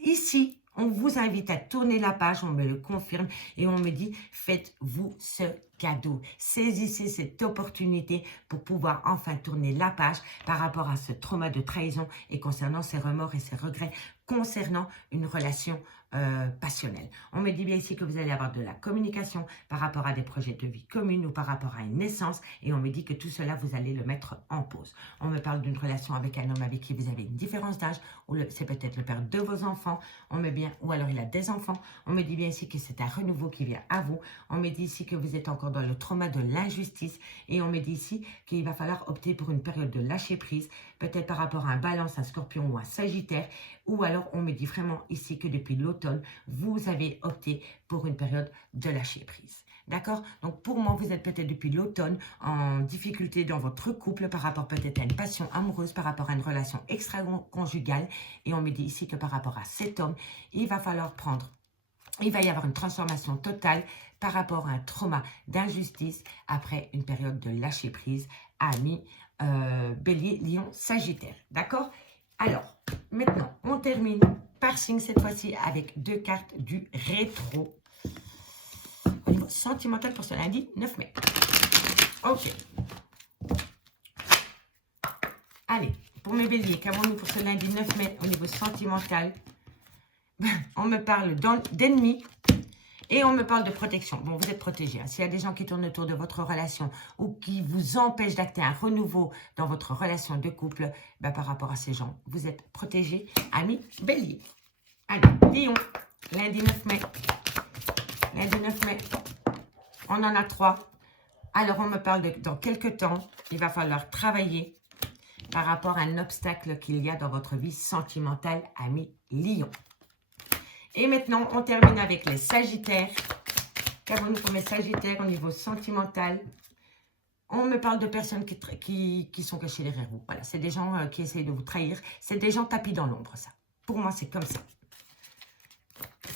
ici, on vous invite à tourner la page, on me le confirme, et on me dit, faites-vous ce cadeau. Saisissez cette opportunité pour pouvoir enfin tourner la page par rapport à ce trauma de trahison et concernant ces remords et ces regrets, concernant une relation passionnel. On me dit bien ici que vous allez avoir de la communication par rapport à des projets de vie commune ou par rapport à une naissance et on me dit que tout cela, vous allez le mettre en pause. On me parle d'une relation avec un homme avec qui vous avez une différence d'âge ou c'est peut-être le père de vos enfants, on me bien, ou alors il a des enfants. On me dit bien ici que c'est un renouveau qui vient à vous. On me dit ici que vous êtes encore dans le trauma de l'injustice et on me dit ici qu'il va falloir opter pour une période de lâcher prise, peut-être par rapport à un balance, un scorpion ou un sagittaire, ou alors on me dit vraiment ici que depuis l'automne, vous avez opté pour une période de lâcher prise. D'accord? Donc pour moi, vous êtes peut-être depuis l'automne en difficulté dans votre couple par rapport peut-être à une passion amoureuse, par rapport à une relation extra-conjugale. Et on me dit ici que par rapport à cet homme, il va falloir il va y avoir une transformation totale par rapport à un trauma d'injustice après une période de lâcher prise. Amis, Bélier, Lion, Sagittaire. D'accord? Alors, maintenant, on termine par signe cette fois-ci avec 2 cartes du rétro. Au niveau sentimental pour ce lundi 9 mai. Ok. Allez, pour mes béliers, qu'avons-nous pour ce lundi 9 mai au niveau sentimental? On me parle d'ennemis et on me parle de protection. Bon, vous êtes protégés. Hein. S'il y a des gens qui tournent autour de votre relation ou qui vous empêchent d'acter un renouveau dans votre relation de couple, ben, par rapport à ces gens, vous êtes protégés, amis bélier. Allez, Lion, lundi 9 mai. Lundi 9 mai, on en a 3. Alors, on me parle de dans quelques temps, il va falloir travailler par rapport à un obstacle qu'il y a dans votre vie sentimentale, amis Lion. Et maintenant, on termine avec les Sagittaires. Qu'avons-nous pour mes Sagittaires au niveau sentimental? On me parle de personnes qui sont cachées derrière vous. Voilà, c'est des gens qui essayent de vous trahir. C'est des gens tapis dans l'ombre, ça. Pour moi, c'est comme ça.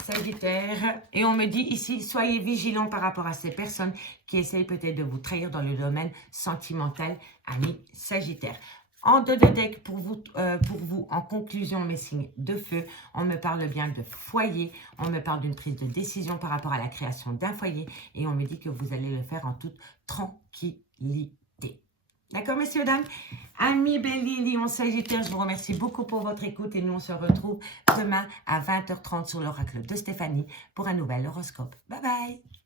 Sagittaire. Et on me dit ici, soyez vigilants par rapport à ces personnes qui essayent peut-être de vous trahir dans le domaine sentimental, amis Sagittaire. En deux de deck, pour vous, en conclusion, mes signes de feu, on me parle bien de foyer, on me parle d'une prise de décision par rapport à la création d'un foyer et on me dit que vous allez le faire en toute tranquillité. D'accord, messieurs, dames? Amis Bélier, Lion, Sagittaire, je vous remercie beaucoup pour votre écoute et nous, on se retrouve demain à 20h30 sur l'oracle de Stéphanie pour un nouvel horoscope. Bye bye!